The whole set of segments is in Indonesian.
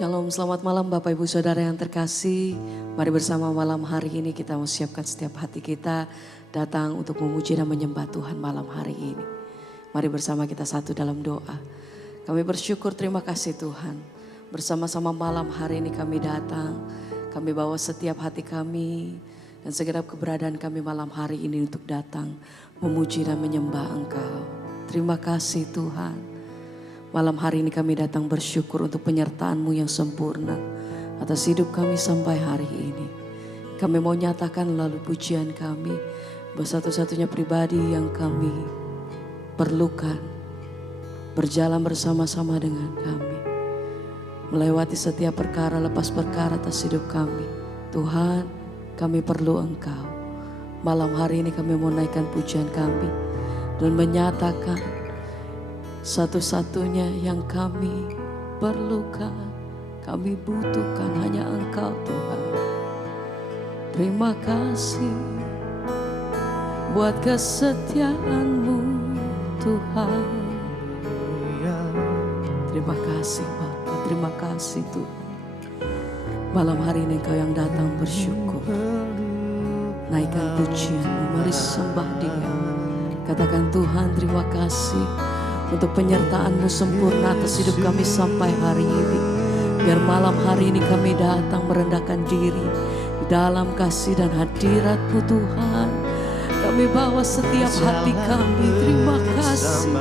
Shalom, selamat malam Bapak Ibu Saudara yang terkasih. Mari bersama malam hari ini kita mau siapkan setiap hati kita datang untuk memuji dan menyembah Tuhan malam hari ini. Mari bersama kita satu dalam doa. Kami bersyukur, terima kasih Tuhan. Bersama-sama malam hari ini kami datang. Kami bawa setiap hati kami dan segenap keberadaan kami malam hari ini untuk datang memuji dan menyembah Engkau. Terima kasih Tuhan. Malam hari ini kami datang bersyukur untuk penyertaan-Mu yang sempurna atas hidup kami sampai hari ini. Kami mau nyatakan lalu pujian kami bahwa satu-satunya pribadi yang kami perlukan berjalan bersama-sama dengan kami. Melewati setiap perkara lepas perkara atas hidup kami. Tuhan, kami perlu Engkau. Malam hari ini kami mau naikkan pujian kami dan menyatakan satu-satunya yang kami perlukan, kami butuhkan hanya Engkau Tuhan. Terima kasih buat kesetiaan-Mu Tuhan. Terima kasih Bapa, terima kasih Tuhan. Malam hari ini Engkau yang datang bersyukur. Naikkan pujian-Mu, mari sembah Dia. Katakan Tuhan terima kasih untuk penyertaan-Mu sempurna atas hidup kami sampai hari ini. Biar malam hari ini kami datang merendahkan diri di dalam kasih dan hadirat-Mu Tuhan. Kami bawa setiap hati kami, terima kasih.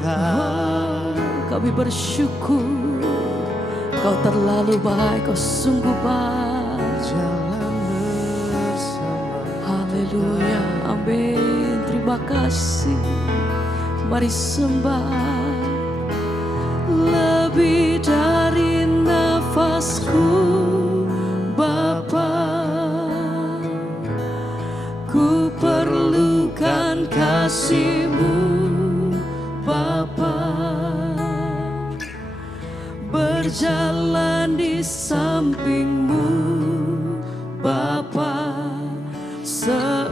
Oh, kami bersyukur, Kau terlalu baik, Kau sungguh baik. Haleluya, amin, terima kasih. Mari sembah. Lebih dari nafasku Bapa, ku perlukan kasih-Mu Bapa. Berjalan di samping-Mu Bapa, seumur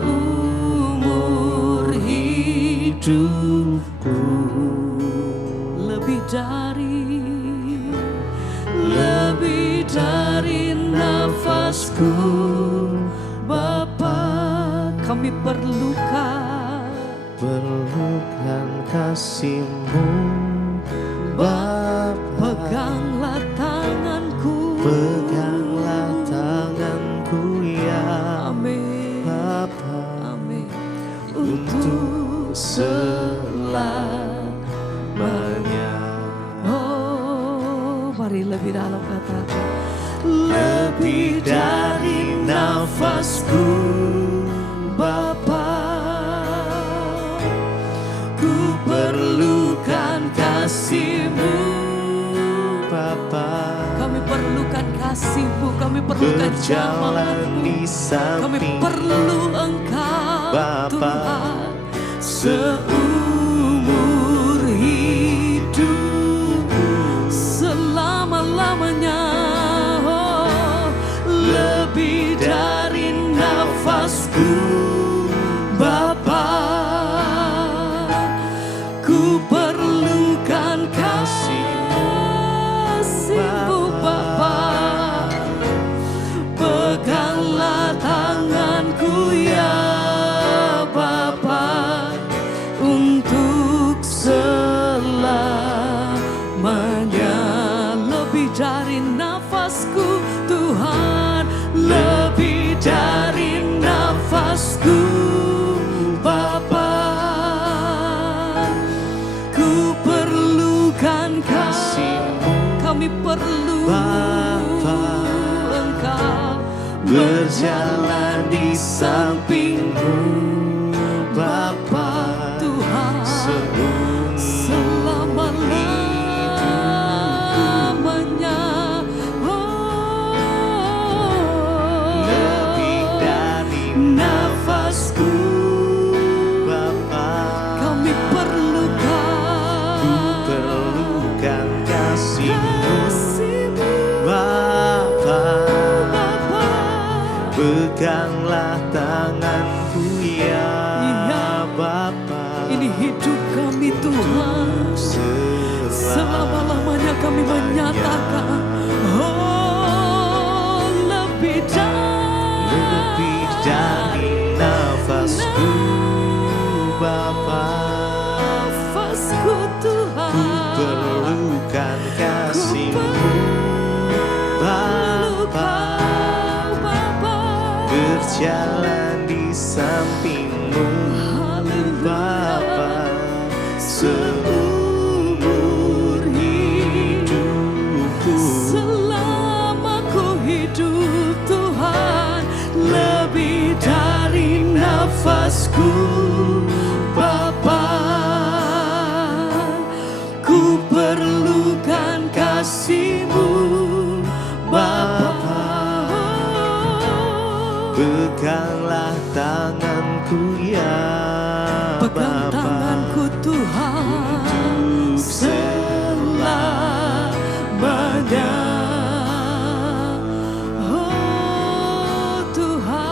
hidupku. Lebih dari nafasku Bapa, kami perlukan kasih-Mu Bapa. Peganglah tanganku ya amin Bapa, amin untuk selamanya. Oh, mari lebih dalam katakan. Lebih dari nafasku Bapa, ku perlukan kasih-Mu Bapa. kami perlukan kasih-Mu, kami perlukan Berjalan jamaah-Mu, di kami samping perlu Engkau Bapa. Tuhan. Seumur hidup Selama-lamanya, oh, lebih dari nafasku Bapa, ku perlukan kasih-Mu Bapa. Peganglah tanganku ya Bapa, untuk selamanya. Lebih dari nafasku Tuhan, lebih dari nafasku Bapa, ku perlukan kasih-Mu. Kami perlu Bapa. Engkau Berjalan di samping-Mu Bapa, Tuhan, selama-lamanya. Oh, lebih dari nafasku Bapa, kami perlukan ku perlukan kasih-Mu Bapa. Bapa. Peganglah tanganku ya Bapa. Ini hidup kami Tuhan. Selama-lamanya kami menyatakan berjalan di sampingmu Bapa, seumur hidupku. Selama ku hidup Tuhan, lebih dari nafasku Bapa, ku perlukan kasih-Mu Bapa. Peganglah tanganku ya Pegang Bapa, tanganku Tuhan untuk selamanya. Oh Tuhan,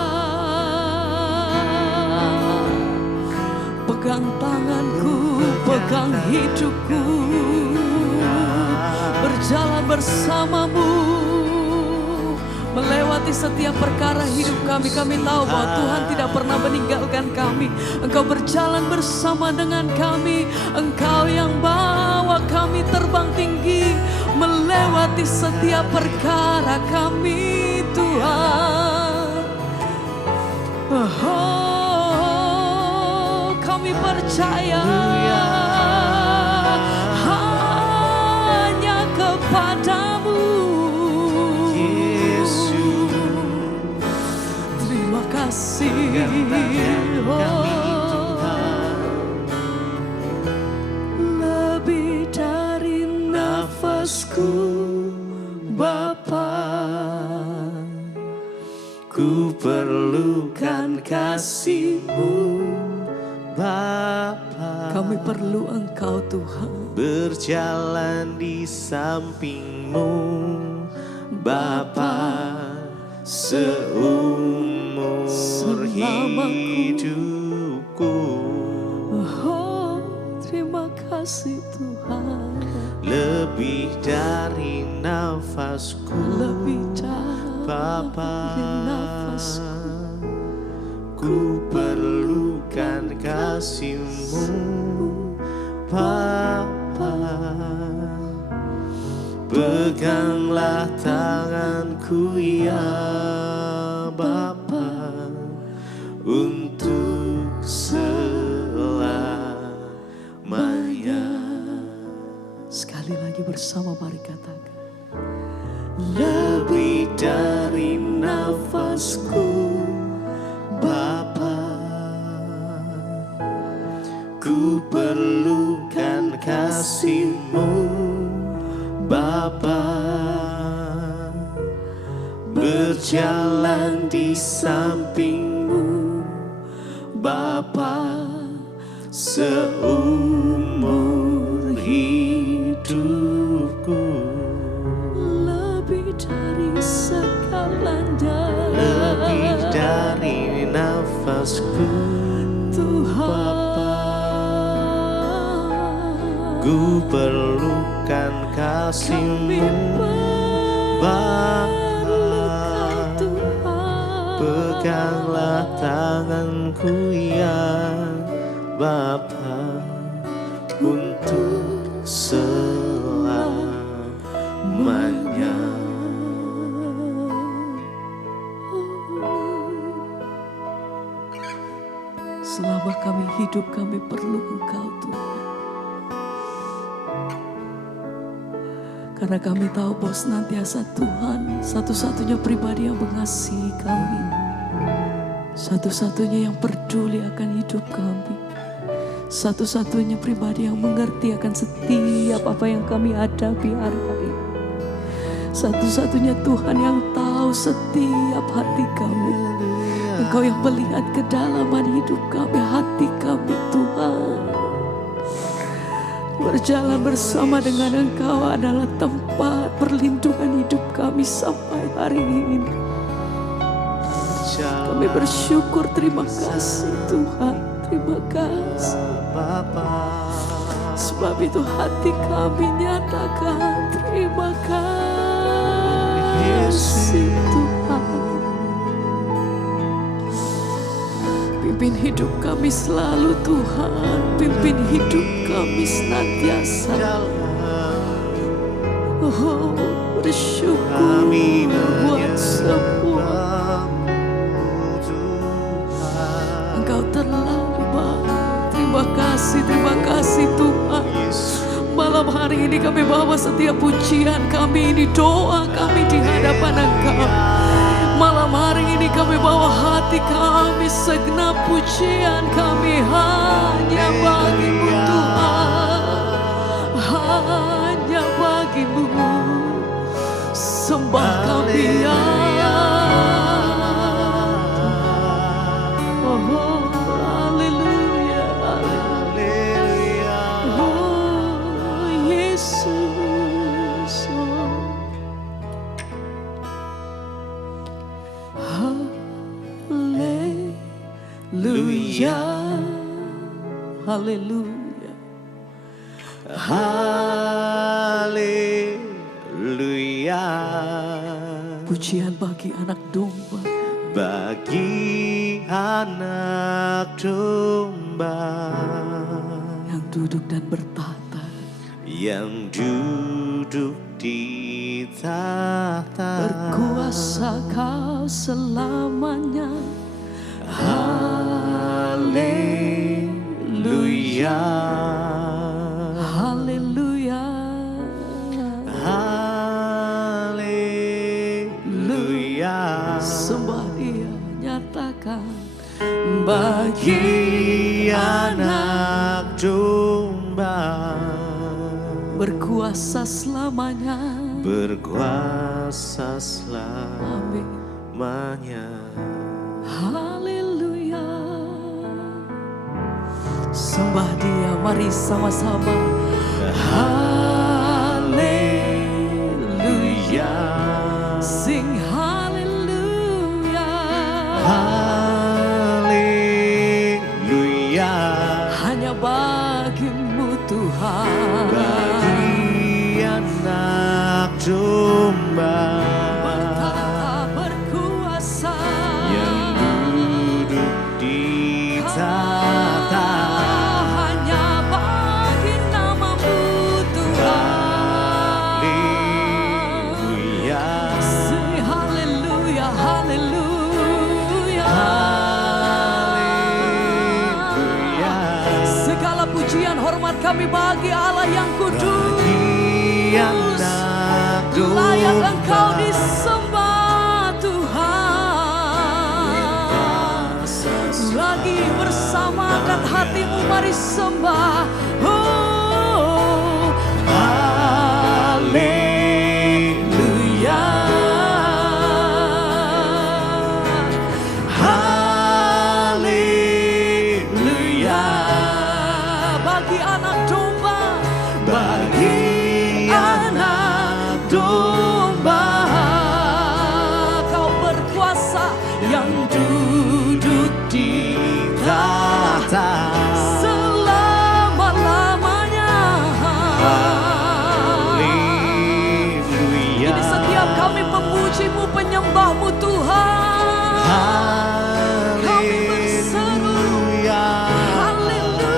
pegang tanganku, pegang hidupku, berjalan bersama-Mu. Melewati setiap perkara hidup kami, kami tahu bahwa Tuhan tidak pernah meninggalkan kami. Engkau berjalan bersama dengan kami. Engkau yang bawa kami terbang tinggi, melewati setiap perkara kami Tuhan. Oh, kami percaya hanya kepada-Mu. Terima kasih, lebih dari nafasku Bapa, ku perlukan kasih-Mu Bapa. kami perlu Engkau Tuhan. Berjalan di samping-Mu Bapa, seumur hidupku. Oh, terima kasih Tuhan, Lebih dari nafasku lebih dari Bapa, nafasku. ku perlukan kasih-Mu Bapa. Peganglah tanganku ya Bapa, untuk selamanya. Sekali lagi bersama mari katakan, Lebih dari nafasku Bapa, ku perlukan kasih-Mu Bapa. Berjalan di samping-Mu Bapa, seumur hidupku. lebih dari segalanya, Lebih dari nafasku Tuhan. ku perlukan kasih-Mu Bapa. Peganglah tanganku ya Bapa, untuk selamanya. Selama kami hidup, kami perlu Engkau Tuhan. Karena kami tahu bahwa senantiasa Tuhan satu-satunya pribadi yang mengasihi kami, satu-satunya yang peduli akan hidup kami, satu-satunya pribadi yang mengerti akan setiap apa yang kami hadapi hari-hari, satu-satunya Tuhan yang tahu setiap hati kami. Engkau yang melihat kedalaman hidup kami, hati kami Tuhan. Berjalan bersama dengan Engkau adalah tempat perlindungan hidup kami sampai hari ini. Kami bersyukur, terima kasih Tuhan, terima kasih. Sebab itu hati kami nyatakan terima kasih Tuhan. Pimpin hidup kami selalu Tuhan, pimpin hidup kami senantiasa. Oh, bersyukur buat semua kasih Tuhan. Malam hari ini kami bawa setiap pujian kami ini, doa kami di hadapan Engkau. Malam hari ini kami bawa hati kami, segenap pujian kami hanya bagimu Tuhan. Hanya bagimu sembah kami ya. Oh, haleluya, haleluya. Oh, Yesus. Haleluya, haleluya. Haleluya. Pujian bagi anak domba. Bagi anak domba Yang duduk dan bertata. yang duduk di tahta. Berkuasa Kau selamanya. Haleluya. Haleluya. Haleluya. Sembah Dia, nyatakan Bagi anak domba berkuasa selamanya. berkuasa Amin. selamanya. Haleluya. Sembah Dia, mari sama-sama. Haleluya. Sing haleluya. Haleluya. Hanya bagimu Tuhan. Bagi anak domba Bertata berkuasa. yang duduk di tahta. Hanya bagi namamu Tuhan. Haleluya. Sing haleluya, haleluya. Haleluya. Segala pujian hormat kami bagi Allah yang kudus. Bagi anak domba Layak Engkau disembah Tuhan. Lagi bersamakan hatimu, mari sembah. Oh, haleluya. Haleluya. Bagi anak domba, bagi anak domba, Kau berkuasa yang duduk di tahta. selama-lamanya. Haleluya. Ini setiap kami memuji-Mu, penyembah-Mu Tuhan. Kami berseru haleluya.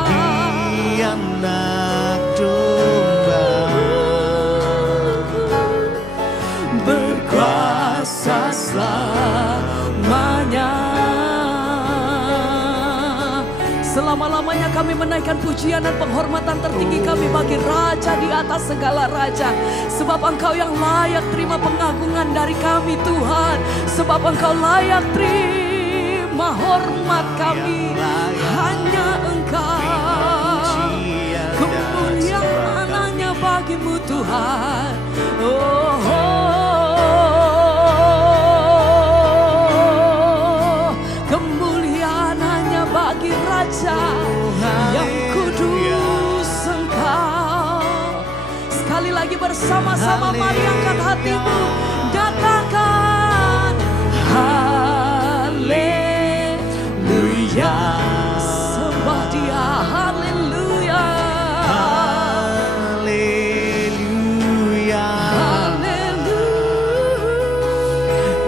Bagi anak domba Berkuasa selamanya. Selama-lamanya kami menaikkan pujian dan penghormatan tertinggi kami bagi Raja di atas segala raja. Sebab Engkau yang layak terima pengagungan dari kami Tuhan. Sebab Engkau layak terima hormat kami. Hanya Engkau. Kemuliaan hanya bagimu Tuhan. Oh, kemuliaan hanya bagi Raja yang kudus Engkau. Sekali lagi bersama-sama mari angkat hatimu, nyatakan haleluya. Sembah Dia, haleluya. Haleluya. Haleluya.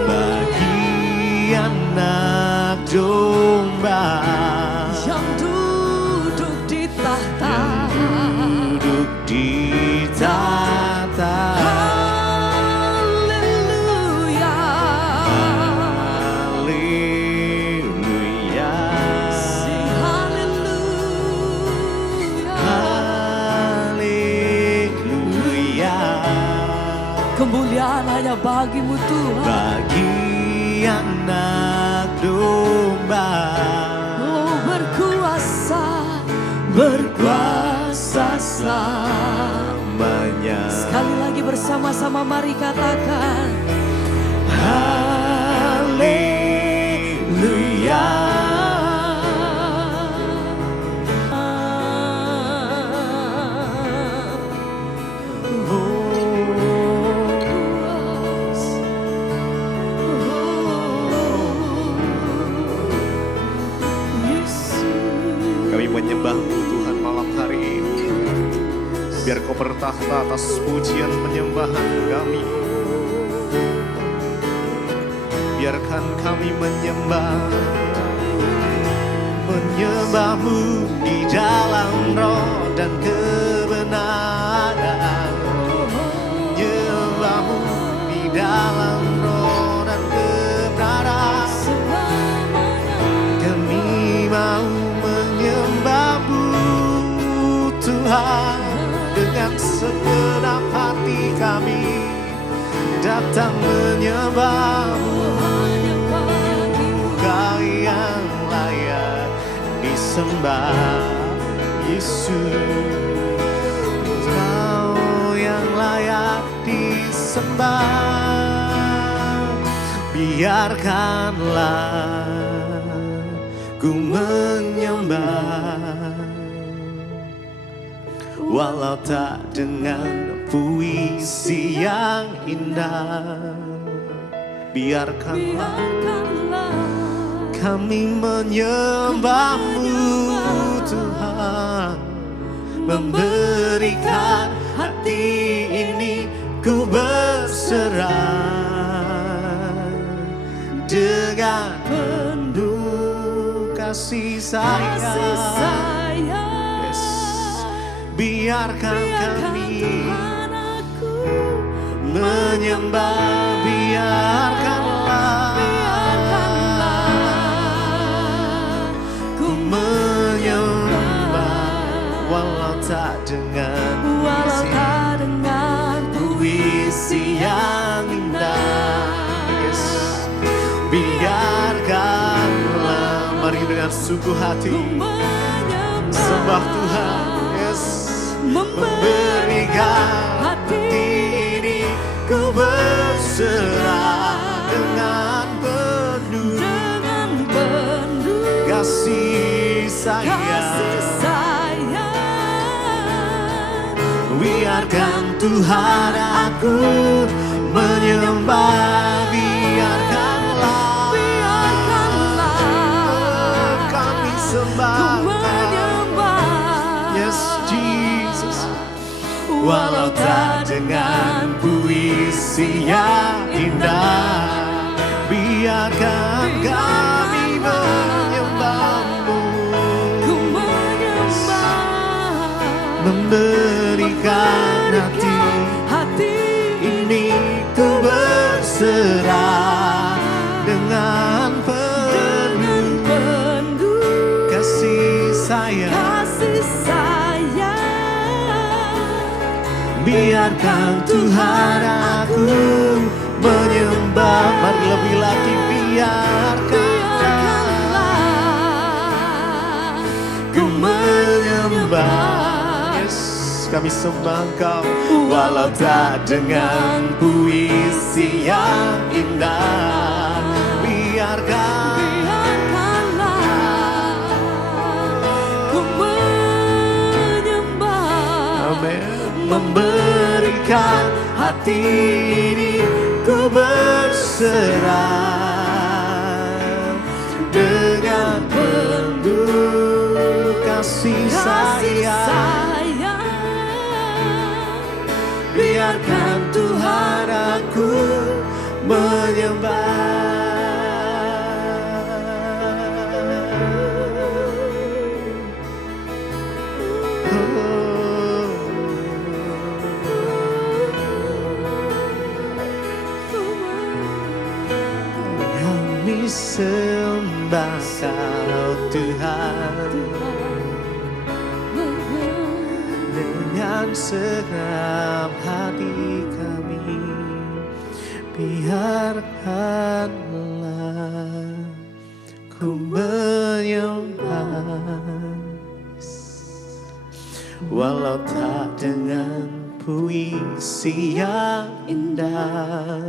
Bagi anak domba Yang duduk di tahta. duduk di tahta. Haleluya. Kemuliaan hanya bagimu Tuhan. bagi anak domba. Oh berkuasa, Berkuasa selamanya. Sekali lagi bersama-sama mari katakan Haleluya. Kami menyembah-Mu Tuhan malam hari ini. Biar Kau bertahta atas pujian penyembahan kami. Biarkan kami menyembah-Mu di dalam roh dan kebenaran. Menyembah-Mu di dalam roh dan kebenaran. Kami mau menyembah-Mu Tuhan dengan segenap hati kami. Datang menyembah-Mu, Kau yang layak disembah. Yesus, Kau yang layak disembah. Biarkanlah ku menyembah, walau tak dengan puisi yang indah. Biarkanlah kami menyembah-Mu Tuhan, memberikan hati ini ku berserah dengan penuh kasih sayang. Yes. Biarkan kami menyembah, biarkanlah ku menyembah, walau tak dengan puisi yang indah. Yes. Biarkanlah, mari dengan sungguh hati sembah Tuhan. Yes. Memberikan hati ini ku berserah dengan penuh kasih sayang. Biarkan Tuhan aku menyembah, biarkanlah kami sembah. Yes Jesus, walau tak dengan puisi yang indah, biarkan kami menyembah-Mu, memberikan hati ini ku berserah dengan penuh kasih sayang. Biarkan Tuhan aku menyembah, mari lebih lagi biarkanlah ku menyembah. Yes, kami sembah Engkau walau tak dengan puisi yang indah. Biarkanlah ku menyembah. Amin. Memberikan hati ini ku berserah dengan penuh kasih sayang. Biarkan Tuhan aku menyembah. Kami sembah Kau Tuhan dengan segenap hati kami. biarkanlah ku menyembah, walau tak dengan puisi yang indah.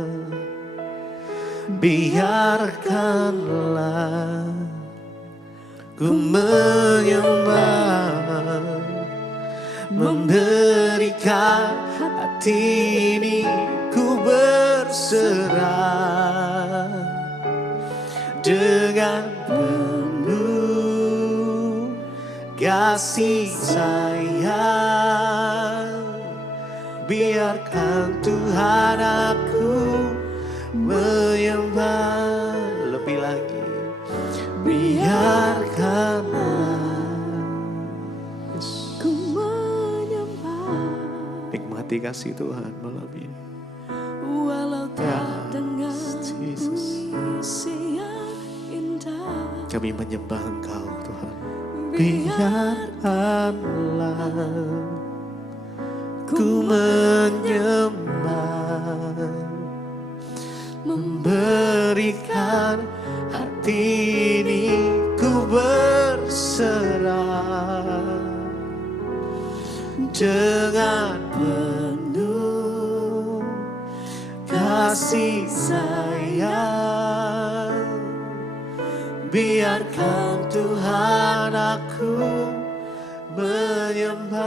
Biarkanlah ku menyembah, memberikan hati ini ku berserah dengan penuh kasih sayang. Biarkan Tuhan aku menyembah lebih lagi. Biarkanlah Ku menyembah, nikmati kasih Tuhan malam ini. walau tak dengan Jesus. puisi yang indah. Kami menyembah Engkau Tuhan. Biarkanlah ku menyembah, memberikan hati ini ku berserah dengan penuh kasih sayang. Biarkan Tuhan aku menyembah.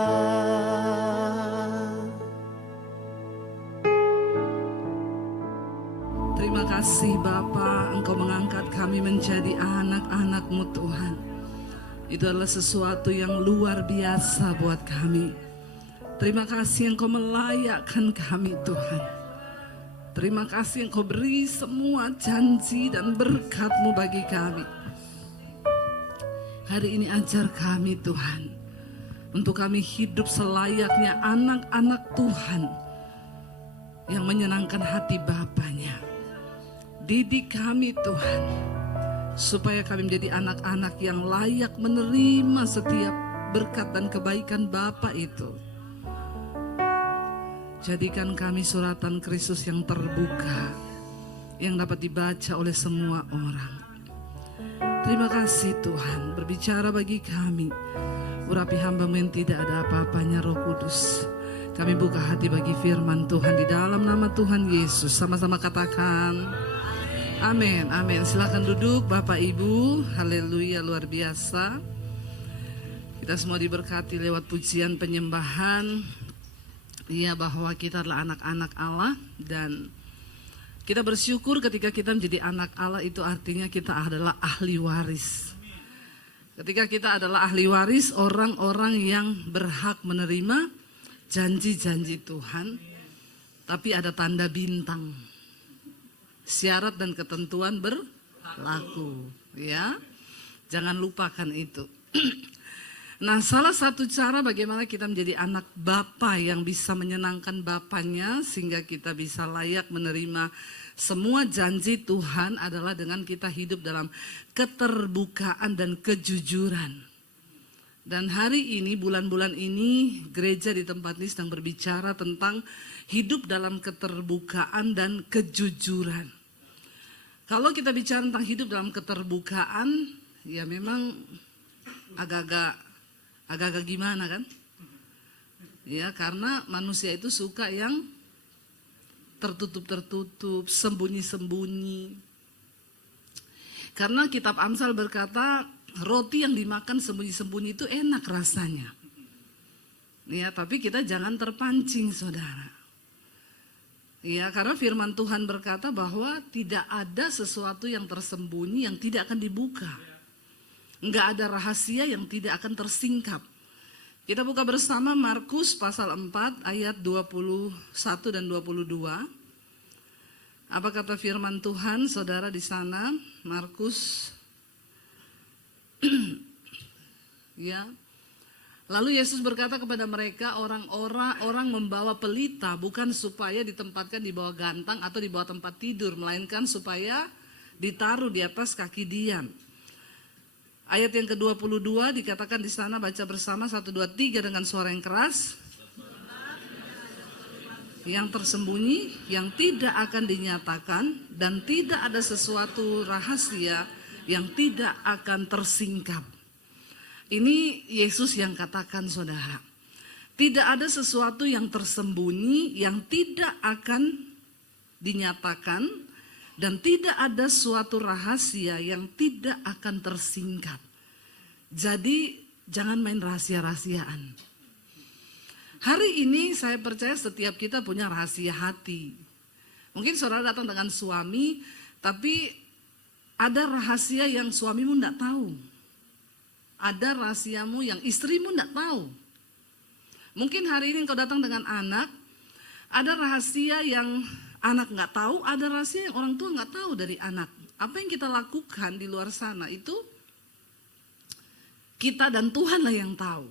Terima kasih Bapa, Engkau mengangkat kami menjadi anak-anak-Mu Tuhan. Itu adalah sesuatu yang luar biasa buat kami. Terima kasih Engkau melayakkan kami Tuhan. Terima kasih Engkau beri semua janji dan berkat-Mu bagi kami. Hari ini ajar kami Tuhan, untuk kami hidup selayaknya anak-anak Tuhan yang menyenangkan hati Bapanya. Didik kami Tuhan, supaya kami menjadi anak-anak yang layak menerima setiap berkat dan kebaikan Bapa itu. Jadikan kami suratan Kristus yang terbuka, yang dapat dibaca oleh semua orang. Terima kasih Tuhan, berbicara bagi kami. Urapi hamba-Mu yang tidak ada apa-apanya, Roh Kudus. Kami buka hati bagi firman Tuhan di dalam nama Tuhan Yesus. Sama-sama katakan amin, amin. Silakan duduk Bapak Ibu. Haleluya, luar biasa. Kita semua diberkati lewat pujian penyembahan. Ya, bahwa kita adalah anak-anak Allah, dan kita bersyukur ketika kita menjadi anak Allah, itu artinya kita adalah ahli waris. Ketika kita adalah ahli waris, orang-orang yang berhak menerima janji-janji Tuhan, tapi ada tanda bintang. Syarat dan ketentuan berlaku, ya. Jangan lupakan itu. Nah, salah satu cara bagaimana kita menjadi anak Bapa yang bisa menyenangkan Bapanya sehingga kita bisa layak menerima semua janji Tuhan adalah dengan kita hidup dalam keterbukaan dan kejujuran. Dan hari ini, bulan-bulan ini, gereja di tempat ini sedang berbicara tentang hidup dalam keterbukaan dan kejujuran. Kalau kita bicara tentang hidup dalam keterbukaan, ya memang agak-agak gimana kan? Ya, karena manusia itu suka yang tertutup-tertutup, sembunyi-sembunyi. Karena kitab Amsal berkata, roti yang dimakan sembunyi-sembunyi itu enak rasanya. Ya, tapi kita jangan terpancing, saudara. Ya, karena firman Tuhan berkata bahwa tidak ada sesuatu yang tersembunyi yang tidak akan dibuka. Enggak ada rahasia yang tidak akan tersingkap. Kita buka bersama Markus pasal 4 ayat 21 dan 22. Apa kata firman Tuhan, saudara di sana? Markus. Ya. Lalu Yesus berkata kepada mereka, orang membawa pelita bukan supaya ditempatkan di bawah gantang atau di bawah tempat tidur, melainkan supaya ditaruh di atas kaki dian. Ayat yang ke-22 dikatakan di sana, baca bersama 1, 2, 3 dengan suara yang keras. yang tersembunyi, yang tidak akan dinyatakan, dan tidak ada sesuatu rahasia yang tidak akan tersingkap. Ini Yesus yang katakan, saudara. Tidak ada sesuatu yang tersembunyi yang tidak akan dinyatakan, dan tidak ada suatu rahasia yang tidak akan tersingkap. Jadi jangan main rahasia-rahasiaan. Hari ini saya percaya setiap kita punya rahasia hati. Mungkin saudara datang dengan suami, tapi ada rahasia yang suamimu tidak tahu. Ada rahasiamu yang istrimu tidak tahu. Mungkin hari ini kau datang dengan anak, ada rahasia yang anak nggak tahu, ada rahasia yang orang tua nggak tahu dari anak. Apa yang kita lakukan di luar sana itu kita dan Tuhanlah yang tahu.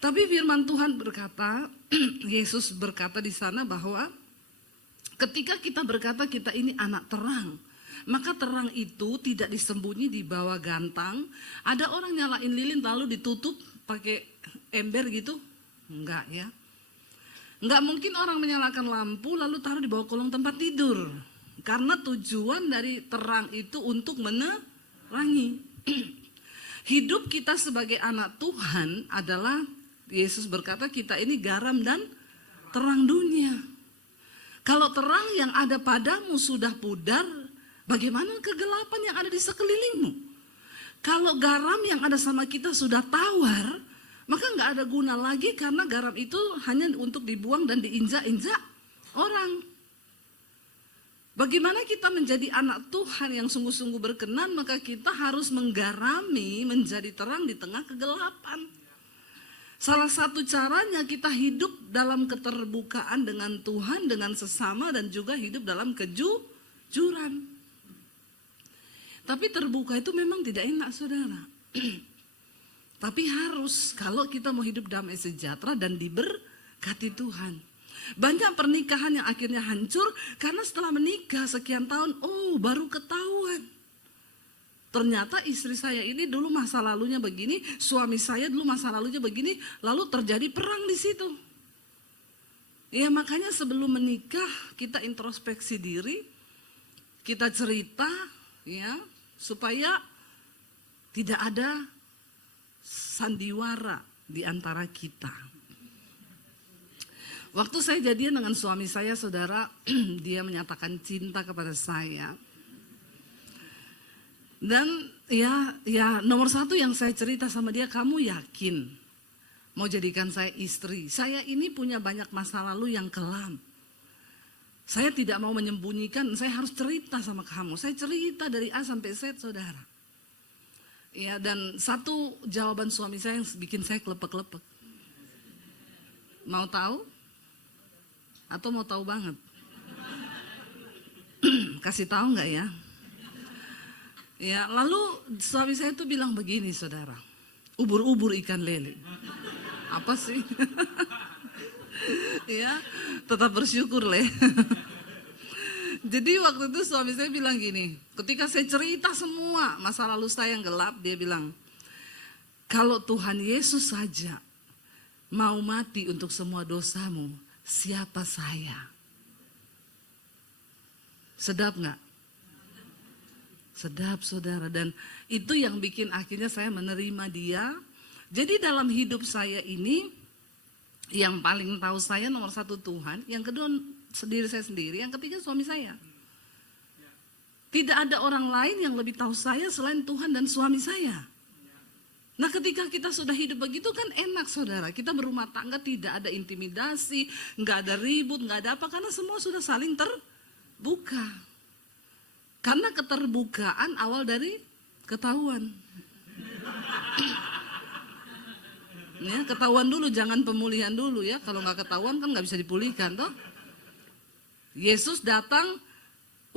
Tapi firman Tuhan berkata, Yesus berkata di sana bahwa ketika kita berkata kita ini anak terang, maka terang itu tidak disembunyi di bawah gantang. Ada orang nyalain lilin lalu ditutup pakai ember gitu? Enggak ya. Enggak mungkin orang menyalakan lampu lalu taruh di bawah kolong tempat tidur. Karena tujuan dari terang itu untuk menerangi. Hidup kita sebagai anak Tuhan adalah, Yesus berkata kita ini garam dan terang dunia. Kalau terang yang ada padamu sudah pudar, bagaimana kegelapan yang ada di sekelilingmu? Kalau garam yang ada sama kita sudah tawar, maka nggak ada guna lagi karena garam itu hanya untuk dibuang dan diinjak-injak orang. Bagaimana kita menjadi anak Tuhan yang sungguh-sungguh berkenan, maka kita harus menggarami menjadi terang di tengah kegelapan. Salah satu caranya kita hidup dalam keterbukaan dengan Tuhan, dengan sesama, dan juga hidup dalam kejujuran. Tapi terbuka itu memang tidak enak, saudara. Tapi harus kalau kita mau hidup damai sejahtera dan diberkati Tuhan. Banyak pernikahan yang akhirnya hancur karena setelah menikah sekian tahun, baru ketahuan. Ternyata istri saya ini dulu masa lalunya begini, suami saya dulu masa lalunya begini, lalu terjadi perang di situ. Ya makanya sebelum menikah kita introspeksi diri, kita cerita ya supaya tidak ada sandiwara di antara kita. Waktu saya jadian dengan suami saya, saudara, dia menyatakan cinta kepada saya. Dan ya nomor satu yang saya cerita sama dia, kamu yakin mau jadikan saya istri? Saya ini punya banyak masa lalu yang kelam. Saya tidak mau menyembunyikan, saya harus cerita sama kamu. Saya cerita dari A sampai Z, saudara. Ya, dan satu jawaban suami saya yang bikin saya kelepek-kelepek. Mau tahu? Atau mau tahu banget? Kasih tahu nggak ya? Ya, lalu suami saya itu bilang begini, saudara. Ubur-ubur ikan lele. Apa sih? Ya, tetap bersyukur le. Jadi waktu itu suami saya bilang gini, ketika saya cerita semua masa lalu saya yang gelap, dia bilang, kalau Tuhan Yesus saja mau mati untuk semua dosamu, siapa saya? Sedap nggak? Sedap, saudara. Dan itu yang bikin akhirnya saya menerima dia. Jadi dalam hidup saya ini, yang paling tahu saya nomor satu Tuhan, yang kedua diri saya sendiri, yang ketiga suami saya. Tidak ada orang lain yang lebih tahu saya selain Tuhan dan suami saya. Nah ketika kita sudah hidup begitu kan enak, saudara. Kita berumah tangga tidak ada intimidasi, nggak ada ribut, nggak ada apa, karena semua sudah saling terbuka. Karena keterbukaan awal dari ketahuan. Ya, ketahuan dulu, jangan pemulihan dulu ya. Kalau nggak ketahuan kan nggak bisa dipulihkan toh. Yesus datang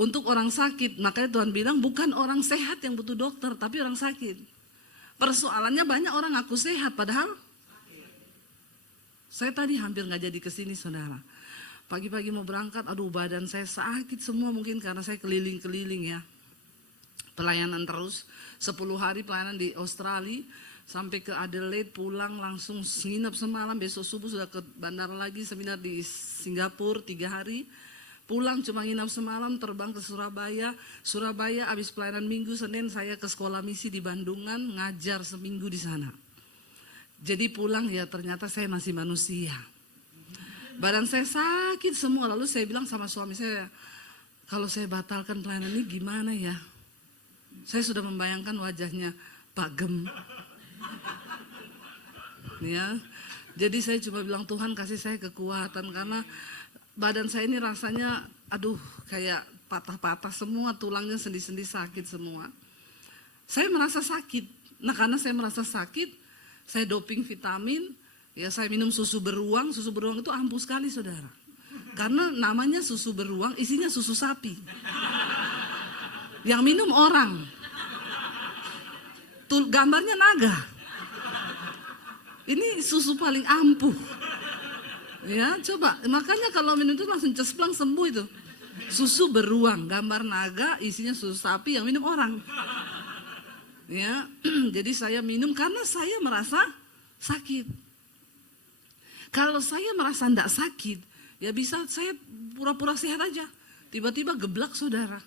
untuk orang sakit, makanya Tuhan bilang bukan orang sehat yang butuh dokter, tapi orang sakit. Persoalannya banyak orang ngaku sehat, padahal saya tadi hampir nggak jadi kesini, saudara. Pagi-pagi mau berangkat, aduh badan saya sakit semua, mungkin karena saya keliling-keliling ya. Pelayanan terus, 10 hari pelayanan di Australia, sampai ke Adelaide, pulang langsung nginep semalam, besok subuh sudah ke bandara lagi, seminar di Singapura 3 hari. Pulang cuma nginap semalam, terbang ke Surabaya. Surabaya habis pelayanan minggu, Senin saya ke sekolah misi di Bandungan, ngajar seminggu di sana. Jadi pulang ya ternyata saya masih manusia. Badan saya sakit semua, lalu saya bilang sama suami saya, kalau saya batalkan pelayanan ini gimana ya? Saya sudah membayangkan wajahnya Pak Gem. Ya, jadi saya cuma bilang Tuhan kasih saya kekuatan karena badan saya ini rasanya aduh kayak patah-patah semua, tulangnya sendi-sendi sakit semua. Saya merasa sakit. Nah karena saya merasa sakit, saya doping vitamin, ya saya minum susu beruang itu ampuh sekali saudara. Karena namanya susu beruang, isinya susu sapi. Yang minum orang. Gambarnya naga. Ini susu paling ampuh. Ya coba, makanya kalau minum itu langsung cesplang sembuh itu. Susu beruang, gambar naga, isinya susu sapi yang minum orang. Ya, jadi saya minum karena saya merasa sakit. Kalau saya merasa tidak sakit, ya bisa saya pura-pura sehat aja. Tiba-tiba geblak saudara.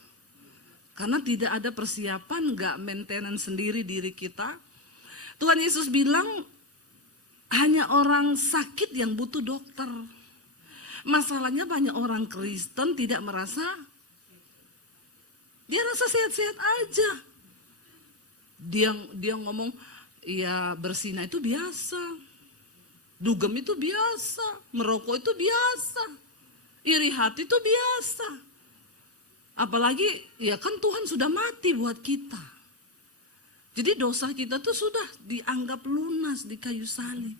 Karena tidak ada persiapan, nggak maintenance sendiri diri kita. Tuhan Yesus bilang, hanya orang sakit yang butuh dokter. Masalahnya banyak orang Kristen tidak merasa, dia rasa sehat-sehat aja. Dia ngomong, ya berzina itu biasa, dugem itu biasa, merokok itu biasa, iri hati itu biasa. Apalagi ya kan Tuhan sudah mati buat kita. Jadi dosa kita tuh sudah dianggap lunas di kayu salib.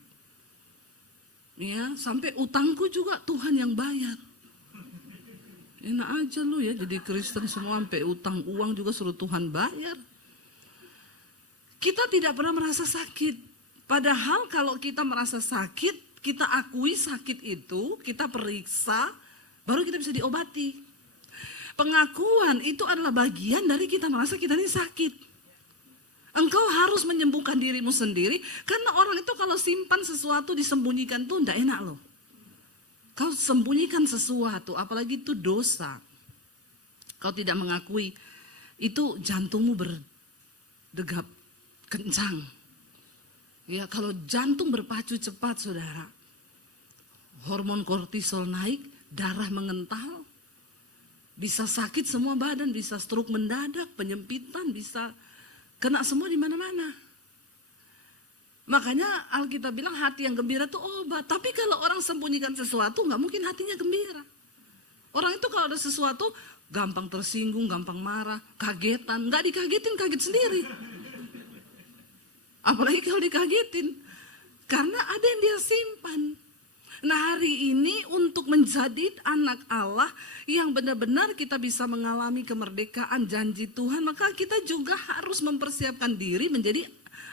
Ya, sampai utangku juga Tuhan yang bayar. Enak aja lu ya jadi Kristen semua sampai utang uang juga suruh Tuhan bayar. Kita tidak pernah merasa sakit. Padahal kalau kita merasa sakit, kita akui sakit itu, kita periksa, baru kita bisa diobati. Pengakuan itu adalah bagian dari kita merasa kita ini sakit. Engkau harus menyembuhkan dirimu sendiri, karena orang itu kalau simpan sesuatu disembunyikan tuh enggak enak loh. Kau sembunyikan sesuatu, apalagi itu dosa. Kau tidak mengakui, itu jantungmu berdegap kencang. Ya, kalau jantung berpacu cepat saudara, hormon kortisol naik, darah mengental, bisa sakit semua badan, bisa stroke mendadak, penyempitan, bisa kena semua di mana-mana. Makanya Alkitab bilang hati yang gembira itu obat. Tapi kalau orang sembunyikan sesuatu nggak mungkin hatinya gembira. Orang itu kalau ada sesuatu gampang tersinggung, gampang marah, kagetan. Nggak dikagetin, kaget sendiri. Apalagi kalau dikagetin. Karena ada yang dia simpan. Nah hari ini untuk menjadi anak Allah yang benar-benar kita bisa mengalami kemerdekaan janji Tuhan, maka kita juga harus mempersiapkan diri menjadi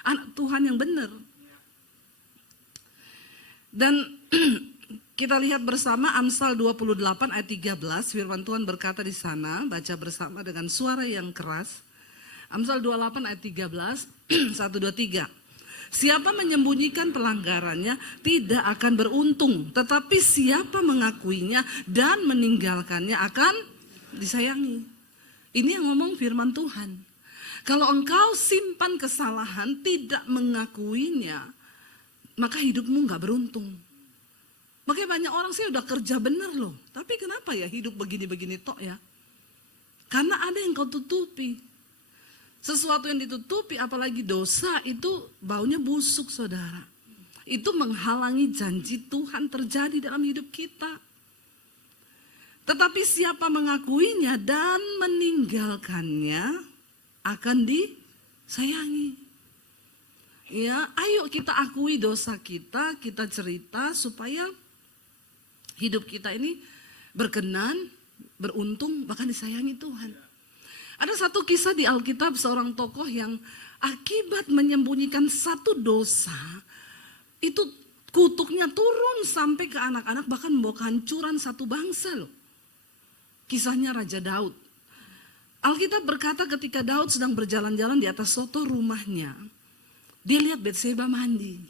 anak Tuhan yang benar. Dan kita lihat bersama Amsal 28 ayat 13, firman Tuhan berkata di sana, baca bersama dengan suara yang keras. Amsal 28 ayat 13, 1, 2, 3. Siapa menyembunyikan pelanggarannya tidak akan beruntung, tetapi siapa mengakuinya dan meninggalkannya akan disayangi. Ini yang ngomong firman Tuhan. Kalau engkau simpan kesalahan tidak mengakuinya, maka hidupmu gak beruntung. Makanya banyak orang sih udah kerja bener loh, tapi kenapa ya hidup begini-begini tok ya? Karena ada yang kau tutupi. Sesuatu yang ditutupi, apalagi dosa, itu baunya busuk saudara. Itu menghalangi janji Tuhan terjadi dalam hidup kita. Tetapi siapa mengakuinya dan meninggalkannya akan disayangi. Ya, ayo kita akui dosa kita, kita cerita supaya hidup kita ini berkenan, beruntung, bahkan disayangi Tuhan. Ada satu kisah di Alkitab seorang tokoh yang akibat menyembunyikan satu dosa, itu kutuknya turun sampai ke anak-anak, bahkan membawa kehancuran satu bangsa loh. Kisahnya Raja Daud. Alkitab berkata ketika Daud sedang berjalan-jalan di atas soto rumahnya, Dia lihat Batseba mandi.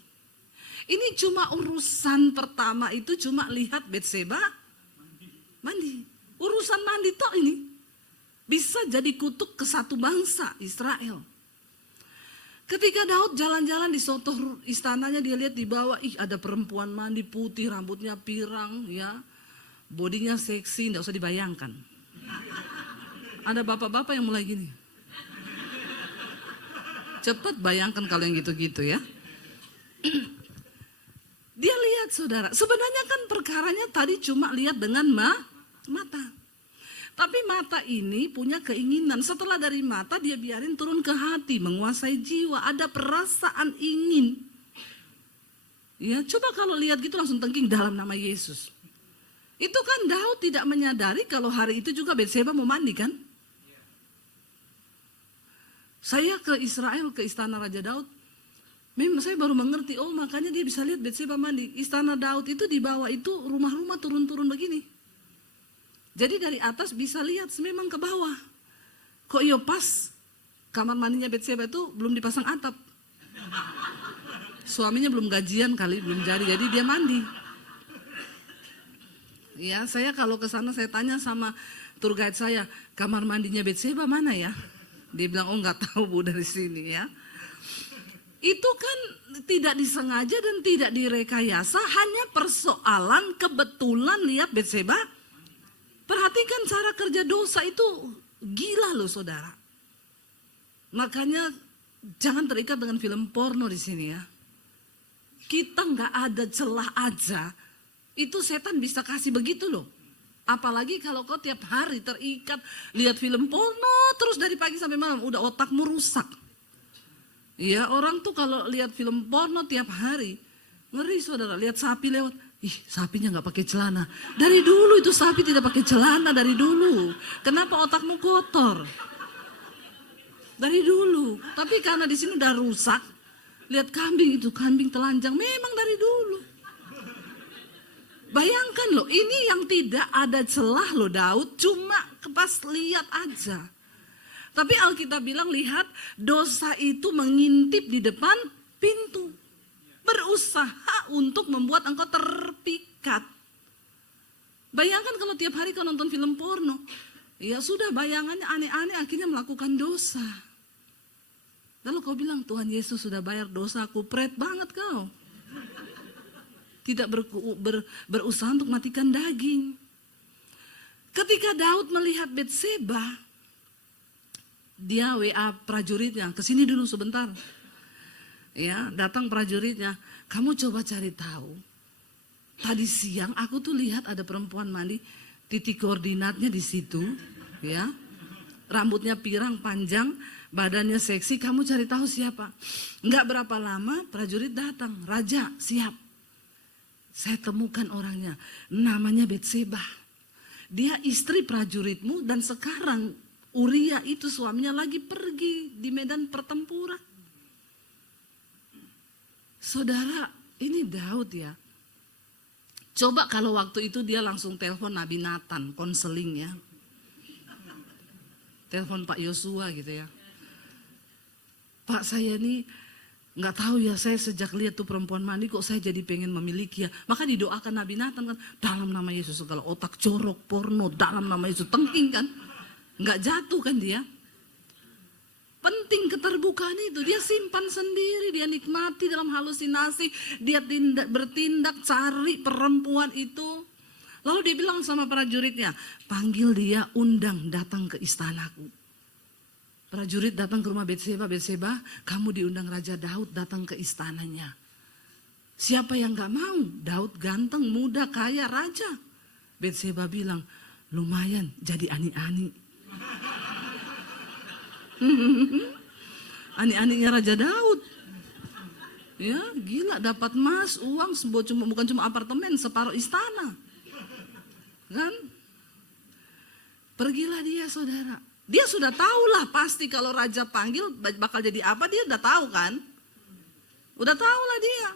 Ini cuma urusan pertama itu cuma lihat Batseba mandi. Urusan mandi tok ini bisa jadi kutuk ke satu bangsa Israel. Ketika Daud jalan-jalan di sotoh istananya, dia lihat di bawah, ada perempuan mandi putih, rambutnya pirang, ya, bodinya seksi, nggak usah dibayangkan. Ada bapak-bapak yang mulai gini. Cepat bayangkan kalau yang gitu-gitu ya. Dia lihat saudara, sebenarnya kan perkaranya tadi cuma lihat dengan mata. Tapi mata ini punya keinginan, setelah dari mata dia biarin turun ke hati, menguasai jiwa, ada perasaan ingin. Ya, coba kalau lihat gitu langsung tengking dalam nama Yesus. Itu kan Daud tidak menyadari kalau hari itu juga Batseba mau mandi kan? Saya ke Israel, ke istana Raja Daud, memang saya baru mengerti, oh makanya dia bisa lihat Batseba mandi. Istana Daud itu di bawah itu rumah-rumah turun-turun begini. Jadi dari atas bisa lihat memang ke bawah. Kok iya pas kamar mandinya Batseba itu belum dipasang atap. Suaminya belum gajian kali, belum jadi dia mandi. Ya, saya kalau ke sana saya tanya sama tour guide saya, kamar mandinya Batseba mana ya? Dia bilang, oh nggak tahu Bu dari sini ya. Itu kan tidak disengaja dan tidak direkayasa, hanya persoalan kebetulan lihat Batseba. Perhatikan cara kerja dosa itu gila loh saudara. Makanya jangan terikat dengan film porno di sini ya. Kita nggak ada celah aja, itu setan bisa kasih begitu loh. Apalagi kalau kau tiap hari terikat lihat film porno terus dari pagi sampai malam, udah otakmu rusak. Ya, orang tuh kalau lihat film porno tiap hari, ngeri saudara, lihat sapi lewat. Ih, sapinya nggak pakai celana. Dari dulu itu sapi tidak pakai celana dari dulu. Kenapa otakmu kotor? Dari dulu. Tapi karena di sini udah rusak. Lihat kambing itu, kambing telanjang. Memang dari dulu. Bayangkan loh, ini yang tidak ada celah loh Daud. Cuma pas lihat aja. Tapi Alkitab bilang, lihat dosa itu mengintip di depan pintu. Berusaha untuk membuat engkau terpikat. Bayangkan kalau tiap hari kau nonton film porno, ya sudah bayangannya aneh-aneh, akhirnya melakukan dosa. Lalu kau bilang, Tuhan Yesus sudah bayar dosaku, pret banget kau. Tidak berusaha untuk matikan daging. Ketika Daud melihat Batseba, dia WA prajuritnya, kesini dulu sebentar. Ya, datang prajuritnya, kamu coba cari tahu. Tadi siang aku tuh lihat ada perempuan mandi, titik koordinatnya di situ, ya. Rambutnya pirang panjang, badannya seksi, kamu cari tahu siapa. Enggak berapa lama prajurit datang, Raja siap. Saya temukan orangnya, namanya Batseba. Dia istri prajuritmu dan sekarang Uria itu suaminya lagi pergi di medan pertempuran. Saudara, ini Daud ya. Coba kalau waktu itu dia langsung telepon Nabi Nathan, konseling ya. Telepon Pak Yosua gitu ya. Pak, saya nih nggak tahu ya, saya sejak lihat tuh perempuan mandi kok saya jadi pengen memiliki ya. Maka didoakan Nabi Nathan kan, dalam nama Yesus segala otak corok porno, dalam nama Yesus, tengking kan. Nggak jatuh kan dia. Penting keterbukaan itu, dia simpan sendiri, dia nikmati dalam halusinasi, dia bertindak cari perempuan itu. Lalu dia bilang sama prajuritnya, panggil dia, undang datang ke istanaku. Prajurit datang ke rumah Batseba, Batseba, kamu diundang Raja Daud datang ke istananya. Siapa yang gak mau? Daud ganteng, muda, kaya, raja. Batseba bilang, lumayan jadi ani-ani. Ani-aninya Raja Daud. Ya, gila, dapat emas, uang, bukan cuma apartemen, separuh istana. Kan? Pergilah dia saudara. Dia sudah tahu lah pasti kalau raja panggil bakal jadi apa, dia udah tahu kan? Udah tahu lah dia.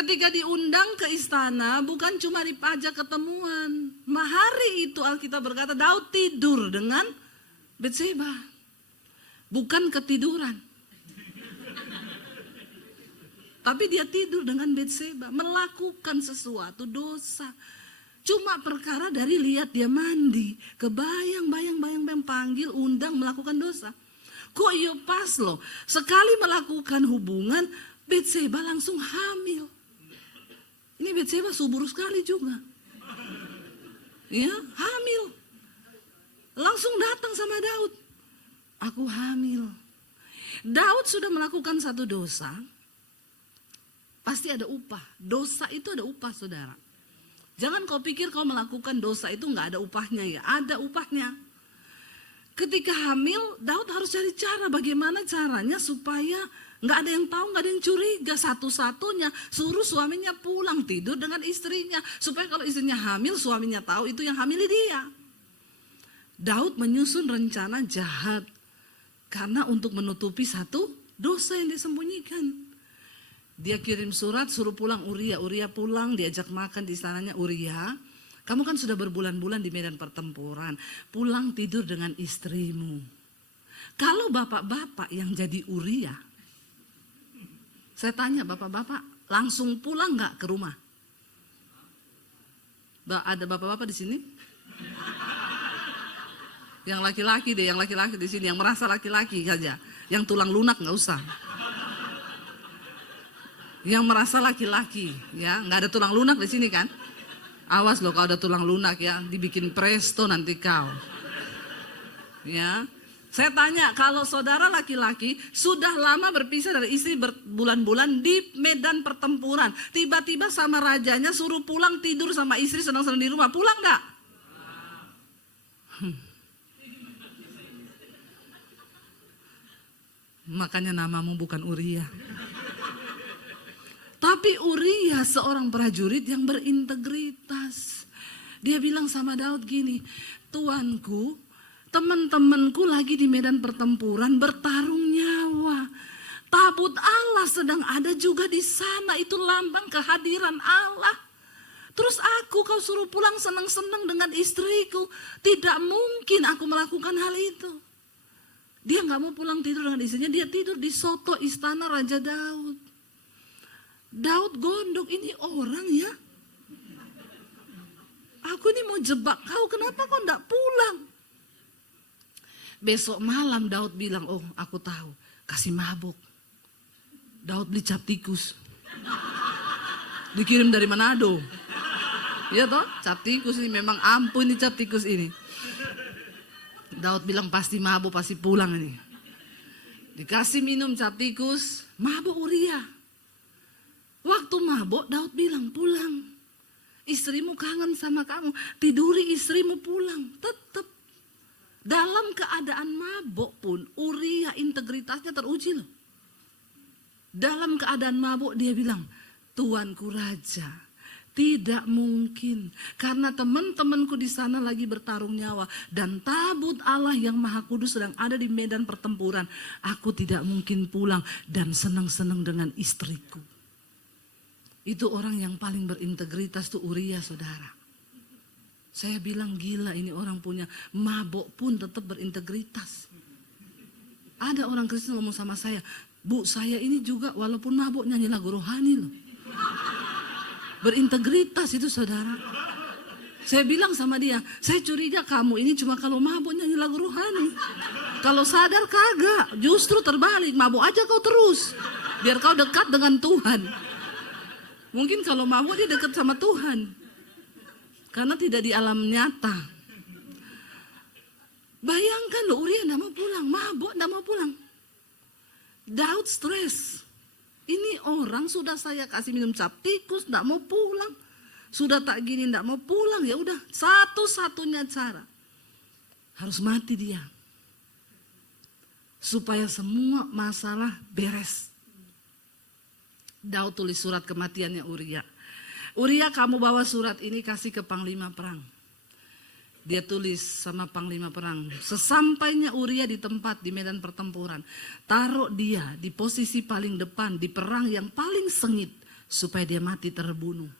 Ketika diundang ke istana bukan cuma dipajak ketemuan. Hari itu Alkitab berkata Daud tidur dengan Batseba. Bukan ketiduran. Tapi dia tidur dengan Betseba, melakukan sesuatu dosa. Cuma perkara dari lihat dia mandi, kebayang, panggil, undang, melakukan dosa. Kok iya pas loh, sekali melakukan hubungan, Betseba langsung hamil. Ini Betseba subur sekali juga. Ya, hamil. Langsung datang sama Daud. Aku hamil. Daud sudah melakukan satu dosa, pasti ada upah. Dosa itu ada upah, saudara. Jangan kau pikir kau melakukan dosa itu nggak ada upahnya ya. Ada upahnya. Ketika hamil, Daud harus cari cara. Bagaimana caranya supaya nggak ada yang tahu, nggak ada yang curiga. Satu-satunya suruh suaminya pulang tidur dengan istrinya. Supaya kalau istrinya hamil, suaminya tahu itu yang hamil dia. Daud menyusun rencana jahat. Karena untuk menutupi satu dosa yang disembunyikan. Dia kirim surat suruh pulang Uria. Uria pulang, diajak makan di istananya. Uria, kamu kan sudah berbulan-bulan di medan pertempuran. Pulang tidur dengan istrimu. Kalau bapak-bapak yang jadi Uria, saya tanya bapak-bapak langsung pulang gak ke rumah? Ada bapak-bapak di sini? Yang laki-laki deh, yang laki-laki di sini, yang merasa laki-laki saja. Yang tulang lunak nggak usah. Yang merasa laki-laki, ya, nggak ada tulang lunak di sini kan? Awas loh kalau ada tulang lunak ya, dibikin presto nanti kau. Ya, saya tanya kalau saudara laki-laki sudah lama berpisah dari istri berbulan-bulan di medan pertempuran, tiba-tiba sama rajanya suruh pulang tidur sama istri senang-senang di rumah, pulang nggak? Makanya namamu bukan Uria. Tapi Uria seorang prajurit yang berintegritas. Dia bilang sama Daud gini, Tuanku, teman-temanku lagi di medan pertempuran bertarung nyawa. Tabut Allah sedang ada juga di sana, itu lambang kehadiran Allah. Terus kau suruh pulang senang-senang dengan istriku. Tidak mungkin aku melakukan hal itu. Dia nggak mau pulang tidur dengan istrinya, dia tidur di soto istana Raja Daud. Daud gondok, ini orang ya. Aku ini mau jebak kau, kenapa kau nggak pulang? Besok malam Daud bilang, oh aku tahu, kasih mabuk. Daud beli cap tikus. Dikirim dari Manado. Iya toh, cap tikus ini memang ampun nih cap tikus ini. Daud bilang pasti mabuk, pasti pulang ini. Dikasih minum cap tikus, mabuk Uria. Waktu mabuk Daud bilang pulang. Istrimu kangen sama kamu, tiduri istrimu pulang. Tetap. Dalam keadaan mabuk pun Uria integritasnya teruji loh. Dalam keadaan mabuk dia bilang, Tuanku Raja. Tidak mungkin, karena teman-temanku di sana lagi bertarung nyawa dan tabut Allah yang Maha Kudus sedang ada di medan pertempuran. Aku tidak mungkin pulang dan senang-senang dengan istriku. Itu orang yang paling berintegritas tuh Uria, saudara. Saya bilang gila ini orang punya mabok pun tetap berintegritas. Ada orang Kristen ngomong sama saya, Bu saya ini juga walaupun mabok nyanyi lagu rohani loh. Berintegritas itu saudara. Saya bilang sama dia, saya curiga kamu ini cuma kalau mabuk nyanyi lagu rohani. Kalau sadar kagak, justru terbalik, mabuk aja kau terus. Biar kau dekat dengan Tuhan. Mungkin kalau mabuk dia dekat sama Tuhan. Karena tidak di alam nyata. Bayangkan loh, Uria enggak mau pulang, mabuk enggak mau pulang. Daud stres. Ini orang sudah saya kasih minum cap tikus, enggak mau pulang. Sudah tak gini enggak mau pulang, ya udah satu-satunya cara. Harus mati dia. Supaya semua masalah beres. Daud tulis surat kematiannya Uria. Uria kamu bawa surat ini kasih ke panglima perang. Dia tulis sama panglima perang. Sesampainya Uria di tempat di medan pertempuran. Taruh dia di posisi paling depan di perang yang paling sengit. Supaya dia mati terbunuh.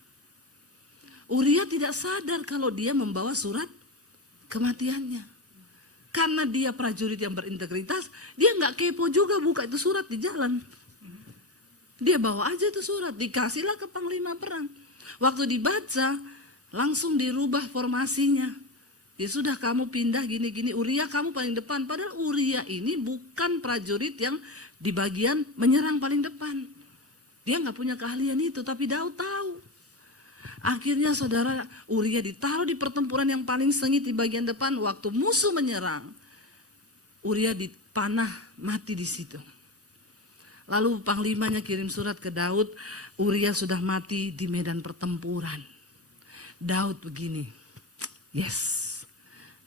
Uria tidak sadar kalau dia membawa surat kematiannya. Karena dia prajurit yang berintegritas. Dia gak kepo juga buka itu surat di jalan. Dia bawa aja tuh surat, dikasihlah ke panglima perang. Waktu dibaca, langsung dirubah formasinya. Ya sudah, kamu pindah gini-gini, Uria kamu paling depan. Padahal Uria ini bukan prajurit yang di bagian menyerang paling depan. Dia nggak punya keahlian itu, tapi Daud tahu. Akhirnya saudara, Uria ditaruh di pertempuran yang paling sengit di bagian depan. Waktu musuh menyerang, Uria dipanah mati di situ. Lalu panglimanya kirim surat ke Daud, Uria sudah mati di medan pertempuran. Daud begini, yes,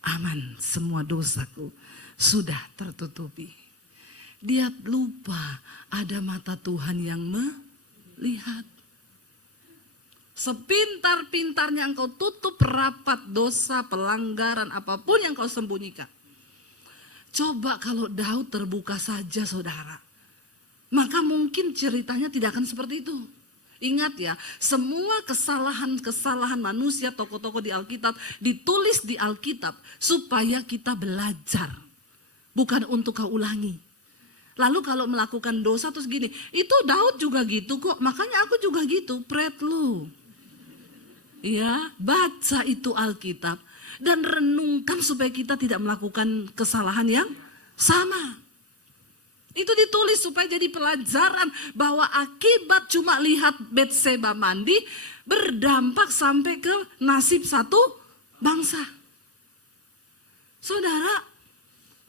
aman, semua dosaku sudah tertutupi. Dia lupa ada mata Tuhan yang melihat. Sepintar-pintarnya engkau tutup rapat dosa, pelanggaran, apapun yang kau sembunyikan. Coba kalau Daud terbuka saja saudara, maka mungkin ceritanya tidak akan seperti itu. Ingat ya, semua kesalahan-kesalahan manusia, tokoh-tokoh di Alkitab, ditulis di Alkitab supaya kita belajar. Bukan untuk kau ulangi. Lalu kalau melakukan dosa terus gini, itu Daud juga gitu kok, makanya aku juga gitu, pret lu. Ya, baca itu Alkitab dan renungkan supaya kita tidak melakukan kesalahan yang sama. Itu ditulis supaya jadi pelajaran bahwa akibat cuma lihat Betseba mandi berdampak sampai ke nasib satu bangsa. Saudara,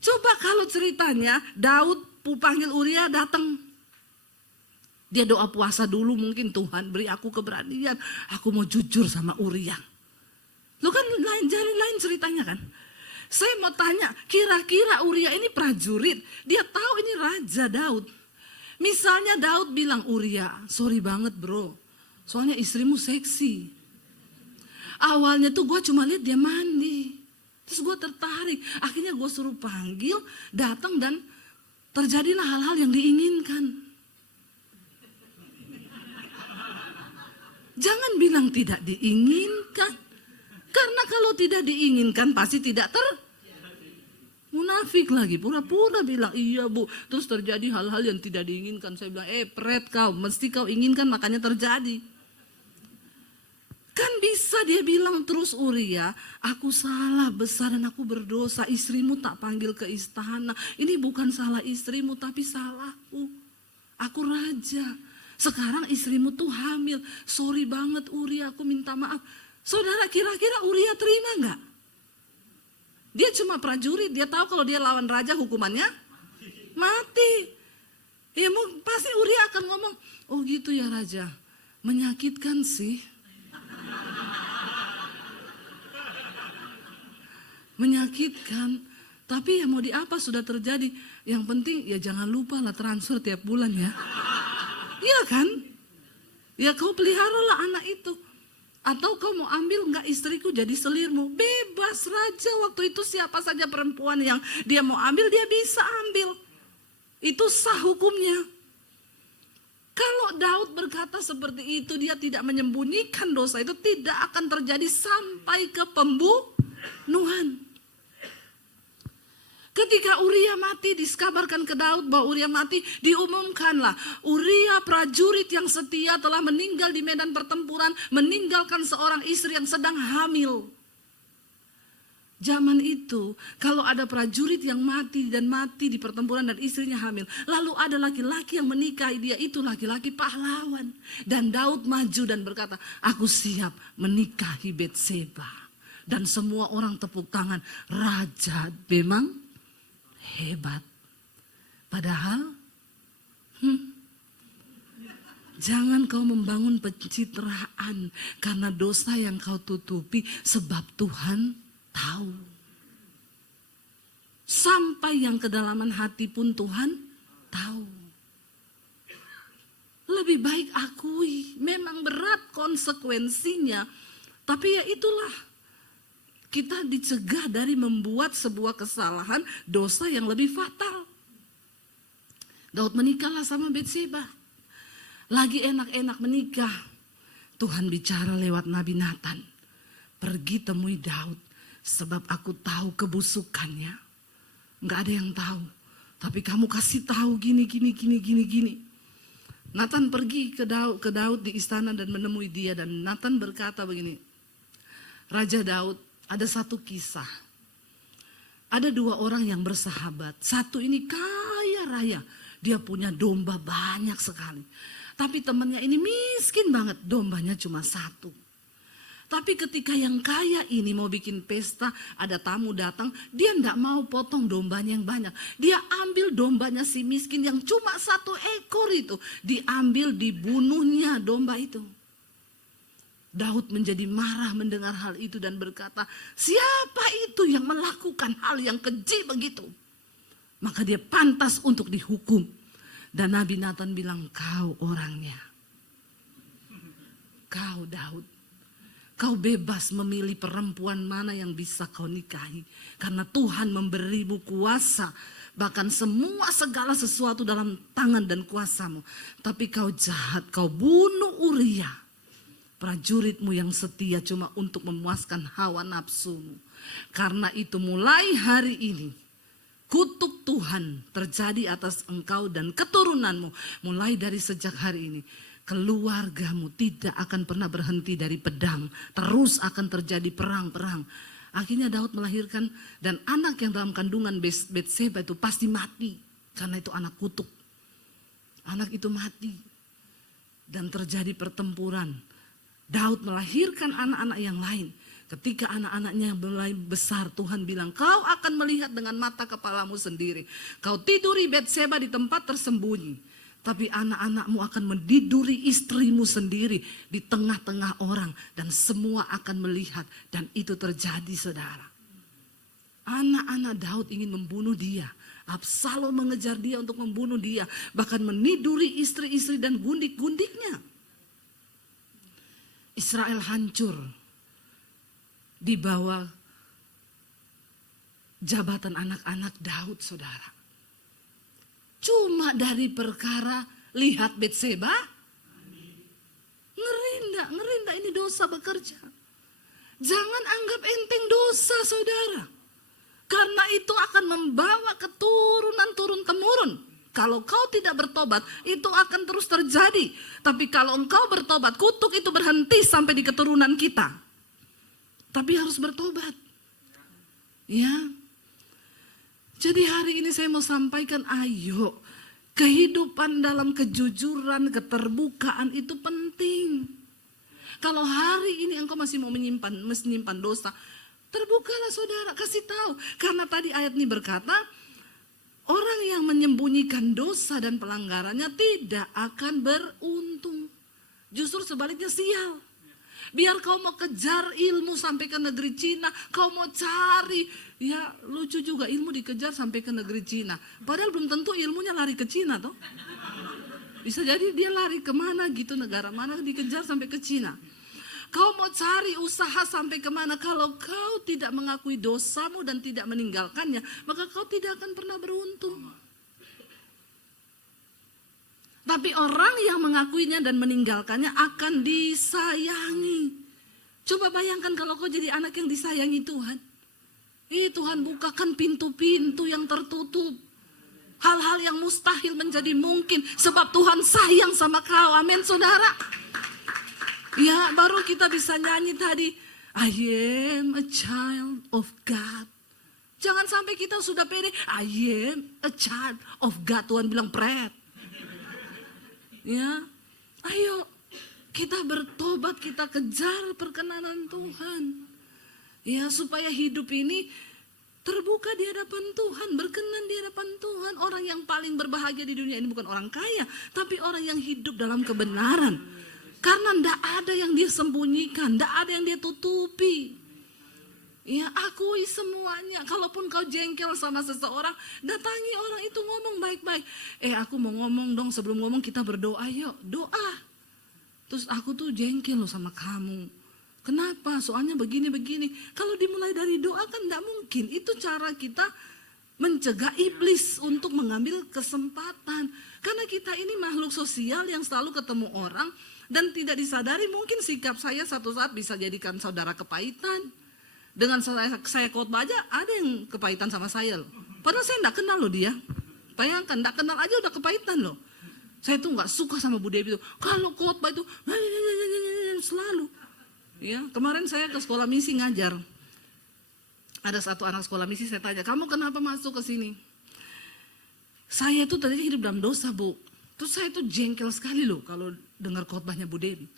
coba kalau ceritanya Daud panggil Uria datang. Dia doa puasa dulu, mungkin Tuhan beri aku keberanian, aku mau jujur sama Uria. Lu kan lain ceritanya kan. Saya mau tanya, kira-kira Uria ini prajurit, dia tahu ini Raja Daud. Misalnya Daud bilang, Uria, sorry banget bro, soalnya istrimu seksi. Awalnya tuh gue cuma lihat dia mandi, terus gue tertarik. Akhirnya gue suruh panggil, datang dan terjadilah hal-hal yang diinginkan. Jangan bilang tidak diinginkan. Karena kalau tidak diinginkan pasti tidak munafik lagi, pura-pura bilang iya bu, terus terjadi hal-hal yang tidak diinginkan. Saya bilang pret kau, mesti kau inginkan makanya terjadi. Kan bisa dia bilang terus Uria, aku salah besar dan aku berdosa, istrimu tak panggil ke istana. Ini bukan salah istrimu tapi salahku, aku raja. Sekarang istrimu tuh hamil, sorry banget Uria, aku minta maaf. Saudara, kira-kira Uria terima enggak? Dia cuma prajurit, dia tahu kalau dia lawan raja hukumannya mati. Ya pasti Uria akan ngomong, oh gitu ya raja, menyakitkan sih. Menyakitkan, tapi ya mau diapa sudah terjadi. Yang penting ya jangan lupa lah transfer tiap bulan ya. Iya kan? Ya kau peliharalah anak itu. Atau kau mau ambil enggak istriku jadi selirmu, bebas raja. Waktu itu siapa saja perempuan yang dia mau ambil dia bisa ambil. Itu sah hukumnya. Kalau Daud berkata seperti itu, dia tidak menyembunyikan dosa itu, tidak akan terjadi sampai ke pembunuhan. Ketika Uria mati, dikabarkan ke Daud bahwa Uria mati, diumumkanlah Uria prajurit yang setia telah meninggal di medan pertempuran, meninggalkan seorang istri yang sedang hamil. Zaman itu, kalau ada prajurit yang mati di pertempuran dan istrinya hamil, lalu ada laki-laki yang menikahi dia, itu laki-laki pahlawan. Dan Daud maju dan berkata, aku siap menikahi Betseba. Dan semua orang tepuk tangan, raja memang hebat. Padahal jangan kau membangun pencitraan karena dosa yang kau tutupi, sebab Tuhan tahu. Sampai yang kedalaman hati pun Tuhan tahu. Lebih baik akui, memang berat konsekuensinya, tapi ya itulah. Kita dicegah dari membuat sebuah kesalahan, dosa yang lebih fatal. Daud menikahlah sama Betseba. Lagi enak-enak menikah, Tuhan bicara lewat Nabi Nathan. Pergi temui Daud, sebab aku tahu kebusukannya. Enggak ada yang tahu, tapi kamu kasih tahu gini. Nathan pergi ke Daud di istana dan menemui dia, dan Nathan berkata begini, Raja Daud, ada satu kisah. Ada dua orang yang bersahabat. Satu ini kaya raya, dia punya domba banyak sekali. Tapi temannya ini miskin banget, dombanya cuma satu. Tapi ketika yang kaya ini mau bikin pesta, ada tamu datang, dia enggak mau potong dombanya yang banyak. Dia ambil dombanya si miskin yang cuma satu ekor itu. Diambil, dibunuhnya domba itu. Daud menjadi marah mendengar hal itu dan berkata, siapa itu yang melakukan hal yang keji begitu? Maka dia pantas untuk dihukum. Dan Nabi Nathan bilang, kau orangnya. Kau Daud. Kau bebas memilih perempuan mana yang bisa kau nikahi. Karena Tuhan memberimu kuasa. Bahkan semua segala sesuatu dalam tangan dan kuasamu. Tapi kau jahat, kau bunuh Uria. Prajuritmu yang setia cuma untuk memuaskan hawa nafsumu. Karena itu mulai hari ini, kutuk Tuhan terjadi atas engkau dan keturunanmu. Mulai dari sejak hari ini. Keluargamu tidak akan pernah berhenti dari pedang. Terus akan terjadi perang-perang. Akhirnya Daud melahirkan, dan anak yang dalam kandungan Betseba itu pasti mati. Karena itu anak kutuk. Anak itu mati. Dan terjadi pertempuran. Daud melahirkan anak-anak yang lain. Ketika anak-anaknya mulai besar, Tuhan bilang, kau akan melihat dengan mata kepalamu sendiri. Kau tiduri Betseba di tempat tersembunyi. Tapi anak-anakmu akan mendiduri istrimu sendiri di tengah-tengah orang. Dan semua akan melihat. Dan itu terjadi, saudara. Anak-anak Daud ingin membunuh dia. Absalom mengejar dia untuk membunuh dia. Bahkan meniduri istri-istri dan gundik-gundiknya. Israel hancur di bawah jabatan anak-anak Daud, saudara. Cuma dari perkara lihat Betseba, ngeri enggak ini dosa bekerja. Jangan anggap enteng dosa, saudara. Karena itu akan membawa keturunan turun-temurun. Kalau kau tidak bertobat, itu akan terus terjadi. Tapi kalau engkau bertobat, kutuk itu berhenti sampai di keturunan kita. Tapi harus bertobat. Ya. Jadi hari ini saya mau sampaikan, ayo. Kehidupan dalam kejujuran, keterbukaan itu penting. Kalau hari ini engkau masih mau menyimpan dosa, terbukalah saudara, kasih tahu. Karena tadi ayat ini berkata, orang yang menyembunyikan dosa dan pelanggarannya tidak akan beruntung. Justru sebaliknya sial. Biar kau mau kejar ilmu sampai ke negeri Cina, kau mau cari, ya lucu juga ilmu dikejar sampai ke negeri Cina. Padahal belum tentu ilmunya lari ke Cina toh. Bisa jadi dia lari kemana gitu, negara mana dikejar sampai ke Cina. Kau mau cari usaha sampai kemana, kalau kau tidak mengakui dosamu dan tidak meninggalkannya, maka kau tidak akan pernah beruntung. Tapi orang yang mengakuinya dan meninggalkannya akan disayangi. Coba bayangkan kalau kau jadi anak yang disayangi Tuhan. Tuhan bukakan pintu-pintu yang tertutup. Hal-hal yang mustahil menjadi mungkin. Sebab Tuhan sayang sama kau. Amin saudara. Ya baru kita bisa nyanyi tadi. I am a child of God. Jangan sampai kita sudah pede. I am a child of God. Tuhan bilang pret. Ya, ayo kita bertobat, kita kejar perkenanan Tuhan. Ya, supaya hidup ini terbuka di hadapan Tuhan, berkenan di hadapan Tuhan. Orang yang paling berbahagia di dunia ini bukan orang kaya, tapi orang yang hidup dalam kebenaran. Karena tidak ada yang dia sembunyikan, tidak ada yang dia tutupi. Ya, akui semuanya. Kalaupun kau jengkel sama seseorang, datangi orang itu, ngomong baik-baik. Aku mau ngomong dong, sebelum ngomong kita berdoa, yuk doa. Terus aku tuh jengkel loh sama kamu. Kenapa? Soalnya begini-begini. Kalau dimulai dari doa kan tidak mungkin. Itu cara kita mencegah iblis untuk mengambil kesempatan. Karena kita ini makhluk sosial yang selalu ketemu orang. Dan tidak disadari mungkin sikap saya satu saat bisa jadikan saudara kepahitan. Dengan saya khotbah aja ada yang kepahitan sama saya loh. Padahal saya enggak kenal loh dia. Bayangkan, enggak kenal aja udah kepahitan loh. Saya tuh nggak suka sama Bu Devi itu. Kalau khotbah itu selalu. Ya, kemarin saya ke sekolah misi ngajar. Ada satu anak sekolah misi, saya tanya, kamu kenapa masuk ke sini? Saya tuh tadinya hidup dalam dosa, Bu. Terus saya tuh jengkel sekali loh kalau dengar khotbahnya Bu Devi.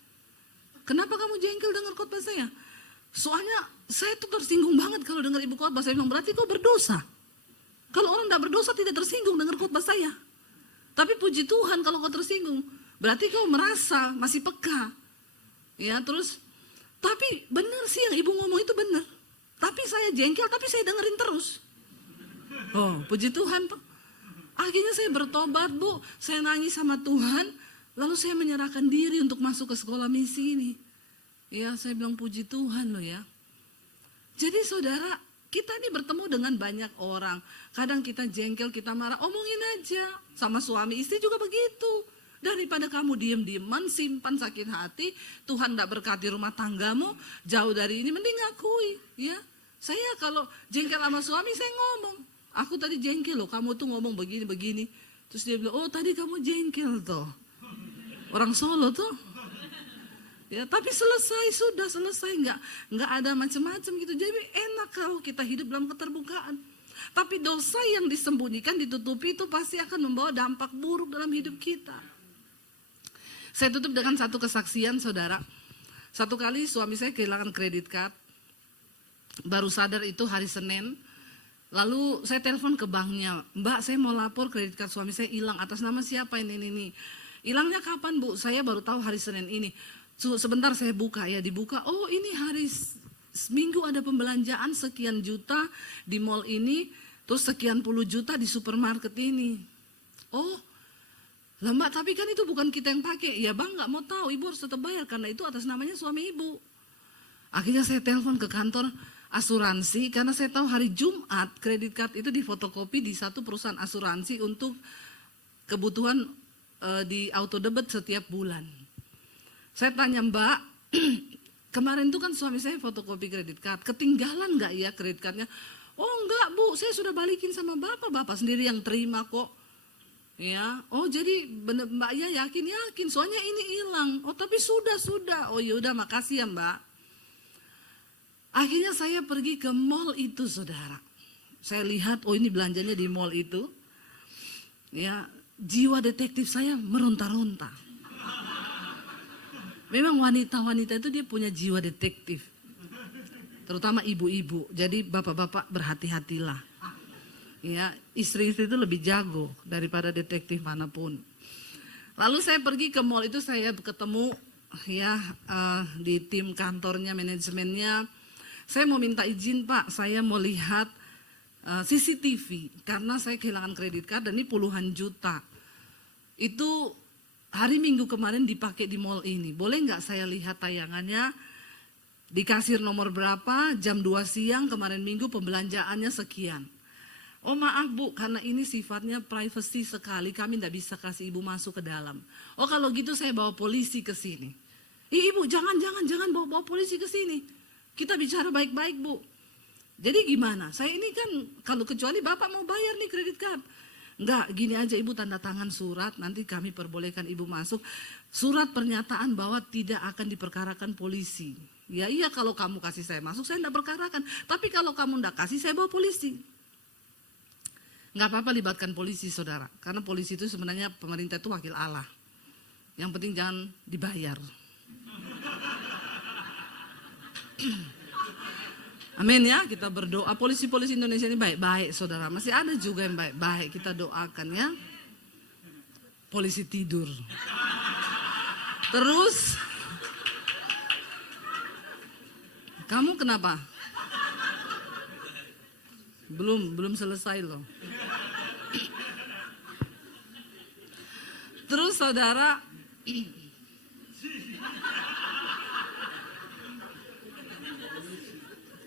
Kenapa kamu jengkel dengar khotbah saya? Soalnya saya tuh tersinggung banget kalau dengar ibu khotbah. Saya bilang, berarti kau berdosa. Kalau orang tidak berdosa tidak tersinggung dengar khotbah saya. Tapi puji Tuhan kalau kau tersinggung, berarti kau merasa masih peka. Ya, terus, tapi benar sih yang ibu ngomong itu benar. Tapi saya jengkel, tapi saya dengerin terus. Oh, puji Tuhan, Pak. Akhirnya saya bertobat, Bu. Saya nangis sama Tuhan, lalu saya menyerahkan diri untuk masuk ke sekolah misi ini. Ya, saya bilang puji Tuhan loh ya. Jadi saudara, kita ini bertemu dengan banyak orang. Kadang kita jengkel, kita marah, omongin aja. Sama suami istri juga begitu. Daripada kamu diem-dieman, simpan sakit hati, Tuhan tidak berkati rumah tanggamu, jauh dari ini, mending ngakui. Ya, saya kalau jengkel sama suami, saya ngomong. Aku tadi jengkel loh, kamu tuh ngomong begini-begini. Terus dia bilang, oh tadi kamu jengkel toh. Orang Solo tuh. Ya, tapi sudah selesai, nggak ada macam-macam gitu. Jadi enak kalau kita hidup dalam keterbukaan. Tapi dosa yang disembunyikan, ditutupi itu pasti akan membawa dampak buruk dalam hidup kita. Saya tutup dengan satu kesaksian, saudara. Satu kali suami saya kehilangan kredit card. Baru sadar itu hari Senin. Lalu saya telepon ke banknya, Mbak saya mau lapor kredit card suami saya hilang, atas nama siapa ini. Hilangnya kapan Bu? Saya baru tahu hari Senin ini. Sebentar saya buka ya, dibuka, oh ini hari Minggu ada pembelanjaan sekian juta di mall ini, terus sekian puluh juta di supermarket ini. Oh, lah Mbak tapi kan itu bukan kita yang pakai. Ya Bang nggak mau tahu, Ibu harus tetap bayar karena itu atas namanya suami Ibu. Akhirnya saya telepon ke kantor asuransi karena saya tahu hari Jumat kredit card itu difotokopi di satu perusahaan asuransi untuk kebutuhan di auto debit setiap bulan. Saya tanya Mbak, kemarin itu kan suami saya fotokopi kredit card, ketinggalan nggak ya kredit cardnya? Oh enggak Bu, saya sudah balikin sama bapak sendiri yang terima kok. Ya, oh jadi bener, Mbak ya yakin, soalnya ini hilang. Oh tapi sudah. Oh yaudah makasih ya Mbak. Akhirnya saya pergi ke mall itu saudara. Saya lihat, oh ini belanjanya di mall itu. Ya, jiwa detektif saya meronta-ronta. Memang wanita-wanita itu dia punya jiwa detektif. Terutama ibu-ibu. Jadi bapak-bapak berhati-hatilah. Ya, istri-istri itu lebih jago daripada detektif manapun. Lalu saya pergi ke mall itu, saya ketemu ya di tim kantornya, manajemennya. Saya mau minta izin Pak, saya mau lihat CCTV karena saya kehilangan kredit card dan ini puluhan juta. Itu hari Minggu kemarin dipakai di mall ini. Boleh nggak saya lihat tayangannya? Di kasir nomor berapa, jam 2 siang kemarin Minggu pembelanjaannya sekian. Oh maaf Bu, karena ini sifatnya privacy sekali, kami tidak bisa kasih Ibu masuk ke dalam. Oh kalau gitu saya bawa polisi ke sini. Ibu jangan bawa polisi ke sini. Kita bicara baik-baik Bu. Jadi gimana? Saya ini kan kalau kecuali Bapak mau bayar nih kredit card. Enggak, gini aja Ibu tanda tangan surat, nanti kami perbolehkan Ibu masuk. Surat pernyataan bahwa tidak akan diperkarakan polisi. Ya iya kalau kamu kasih saya masuk, saya enggak perkarakan. Tapi kalau kamu enggak kasih, saya bawa polisi. Enggak apa-apa libatkan polisi saudara. Karena polisi itu sebenarnya pemerintah itu wakil Allah. Yang penting jangan dibayar. Amin ya, kita berdoa. Polisi-polisi Indonesia ini baik-baik saudara. Masih ada juga yang baik-baik, kita doakan ya. Polisi tidur. Terus, kamu kenapa? Belum selesai loh. Terus saudara,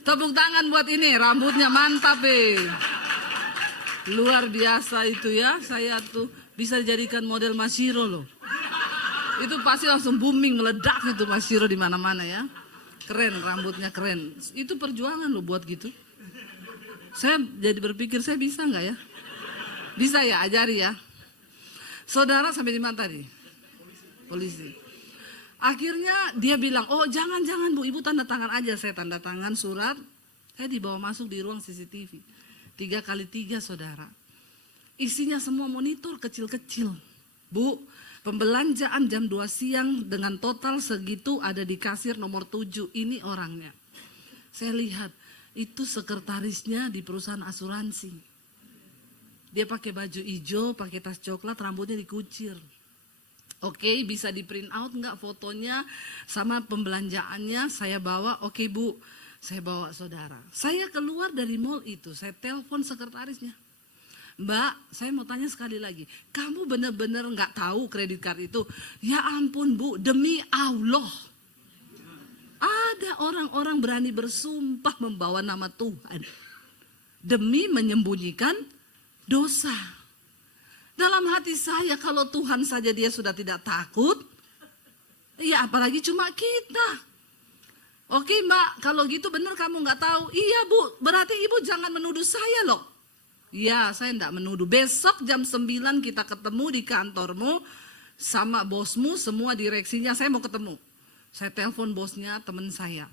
tepuk tangan buat ini, rambutnya mantap luar biasa itu ya, saya tuh bisa dijadikan model Mas Shiro loh. Itu pasti langsung booming, meledak itu Mas Shiro di mana-mana ya. Keren, rambutnya keren. Itu perjuangan loh buat gitu. Saya jadi berpikir saya bisa nggak ya? Bisa ya, ajari ya. Saudara sampai di mana tadi? Polisi. Akhirnya dia bilang, oh jangan Bu, ibu tanda tangan aja. Saya tanda tangan surat, saya dibawa masuk di ruang CCTV. 3x3 saudara. Isinya semua monitor kecil-kecil. Bu, pembelanjaan jam 2 siang dengan total segitu ada di kasir nomor 7. Ini orangnya. Saya lihat, itu sekretarisnya di perusahaan asuransi. Dia pakai baju hijau, pakai tas coklat, rambutnya dikucir. Oke, bisa di print out enggak fotonya sama pembelanjaannya, saya bawa. Oke Bu, saya bawa saudara. Saya keluar dari mall itu, saya telepon sekretarisnya. Mbak, saya mau tanya sekali lagi, kamu benar-benar nggak tahu kredit card itu? Ya ampun Bu, demi Allah. Ada orang-orang berani bersumpah membawa nama Tuhan demi menyembunyikan dosa. Dalam hati saya, kalau Tuhan saja dia sudah tidak takut, ya apalagi cuma kita. Oke Mbak, kalau gitu benar kamu nggak tahu. Iya Bu, berarti Ibu jangan menuduh saya loh. Ya, saya enggak menuduh. Besok jam 9 kita ketemu di kantormu sama bosmu, semua direksinya saya mau ketemu. Saya telepon bosnya, teman saya.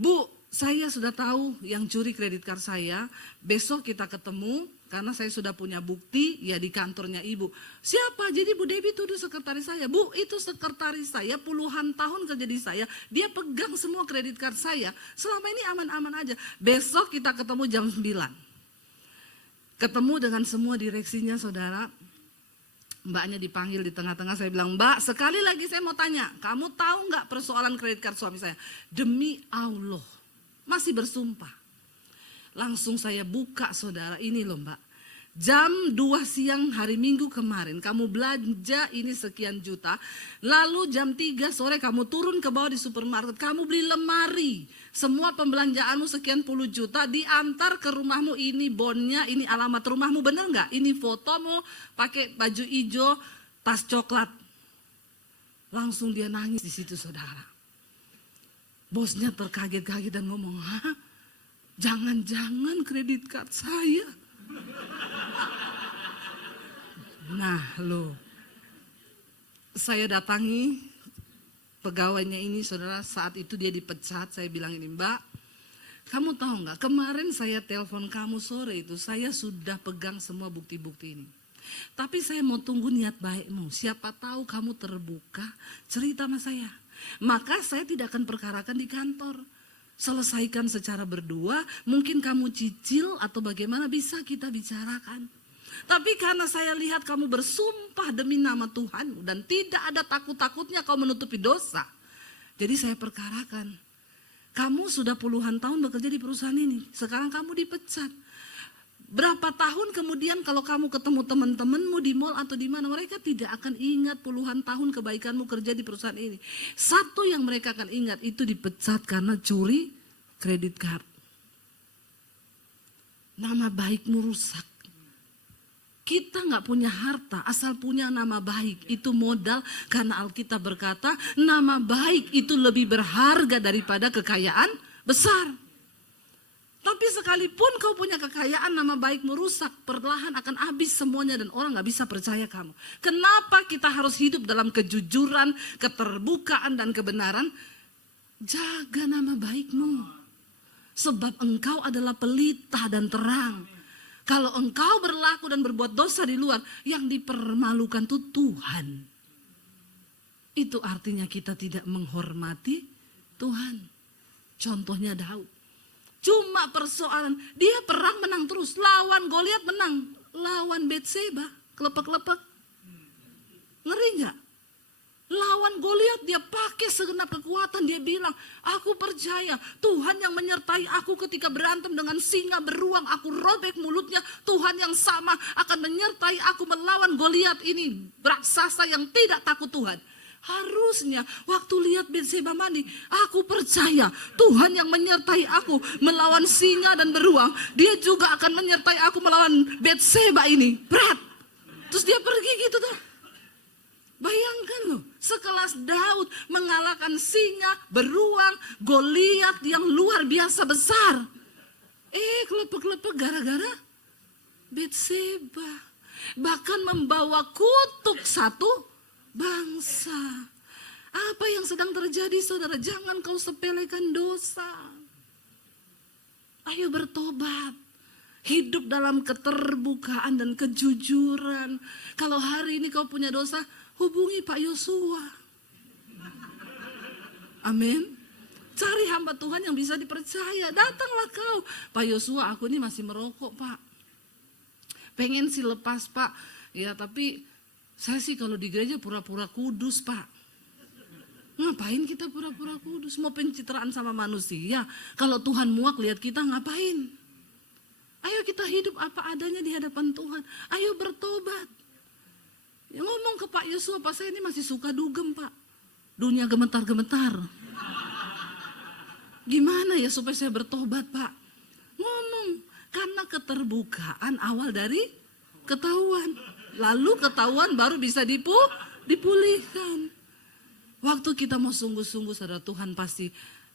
Bu, saya sudah tahu yang curi kredit card saya. Besok kita ketemu karena saya sudah punya bukti ya di kantornya Ibu. Siapa? Jadi Bu Debbie tuduh sekretaris saya. Bu, itu sekretaris saya puluhan tahun kerja di saya. Dia pegang semua kredit card saya. Selama ini aman-aman aja. Besok kita ketemu jam 9. Ketemu dengan semua direksinya saudara. Mbaknya dipanggil di tengah-tengah, saya bilang, Mbak sekali lagi saya mau tanya, kamu tahu nggak persoalan kredit card suami saya? Demi Allah, masih bersumpah. Langsung saya buka saudara, ini loh Mbak. Jam 2 siang hari Minggu kemarin kamu belanja ini sekian juta. Lalu jam 3 sore kamu turun ke bawah di supermarket. Kamu beli lemari. Semua pembelanjaanmu sekian puluh juta diantar ke rumahmu. Ini bonnya, ini alamat rumahmu, bener nggak? Ini fotomu pakai baju hijau, tas coklat. Langsung dia nangis di situ saudara. Bosnya terkaget-kaget dan ngomong, hah? Jangan-jangan kredit card saya. Nah lo, saya datangi pegawainya ini saudara, saat itu dia dipecat. Saya bilang ini, Mbak, kamu tahu nggak, kemarin saya telepon kamu sore itu, saya sudah pegang semua bukti-bukti ini. Tapi saya mau tunggu niat baikmu, siapa tahu kamu terbuka cerita sama saya. Maka saya tidak akan perkarakan di kantor. Selesaikan secara berdua, mungkin kamu cicil atau bagaimana bisa kita bicarakan. Tapi karena saya lihat kamu bersumpah demi nama Tuhan dan tidak ada takut-takutnya kau menutupi dosa. Jadi saya perkarakan. Kamu sudah puluhan tahun bekerja di perusahaan ini, sekarang kamu dipecat. Berapa tahun kemudian kalau kamu ketemu teman-temanmu di mall atau di mana, mereka tidak akan ingat puluhan tahun kebaikanmu kerja di perusahaan ini. Satu yang mereka akan ingat itu dipecat karena curi kredit card. Nama baikmu rusak. Kita nggak punya harta, asal punya nama baik itu modal, karena Alkitab berkata nama baik itu lebih berharga daripada kekayaan besar. Tapi sekalipun kau punya kekayaan, nama baikmu rusak, perlahan akan habis semuanya dan orang nggak bisa percaya kamu. Kenapa kita harus hidup dalam kejujuran, keterbukaan dan kebenaran? Jaga nama baikmu, sebab engkau adalah pelita dan terang. Kalau engkau berlaku dan berbuat dosa di luar, yang dipermalukan itu Tuhan. Itu artinya kita tidak menghormati Tuhan. Contohnya Daud. Cuma persoalan, dia perang menang terus. Lawan Goliat menang. Lawan Betseba, kelepek-kelepek. Ngeri gak? Lawan Goliat dia pakai segenap kekuatan. Dia bilang, aku percaya Tuhan yang menyertai aku ketika berantem dengan singa beruang. Aku robek mulutnya. Tuhan yang sama akan menyertai aku melawan Goliat ini. Raksasa yang tidak takut Tuhan. Harusnya waktu lihat Betseba mandi, aku percaya Tuhan yang menyertai aku melawan singa dan beruang. Dia juga akan menyertai aku melawan Betseba ini. Berat. Terus dia pergi gitu tuh. Bayangkan loh, sekelas Daud mengalahkan singa, beruang, Goliat yang luar biasa besar. Kelepek-kelepek gara-gara Betseba. bahkan membawa kutuk satu bangsa. Apa yang sedang terjadi saudara? Jangan kau sepelekan dosa. Ayo bertobat. Hidup dalam keterbukaan dan kejujuran. Kalau hari ini kau punya dosa, hubungi Pak Yosua. Amin. Cari hamba Tuhan yang bisa dipercaya. Datanglah kau. Pak Yosua, aku ini masih merokok Pak. Pengen sih lepas Pak. Ya tapi saya sih kalau di gereja pura-pura kudus Pak. Ngapain kita pura-pura kudus? Mau pencitraan sama manusia. Kalau Tuhan muak lihat kita ngapain? Ayo kita hidup apa adanya di hadapan Tuhan. Ayo bertobat. Ya, ngomong ke Pak Yosua, Pak saya ini masih suka dugem Pak. Dunia gemetar-gemetar. Gimana ya supaya saya bertobat Pak? Ngomong. Karena keterbukaan awal dari ketahuan. Lalu ketahuan baru bisa dipulihkan. Waktu kita mau sungguh-sungguh saudara, Tuhan pasti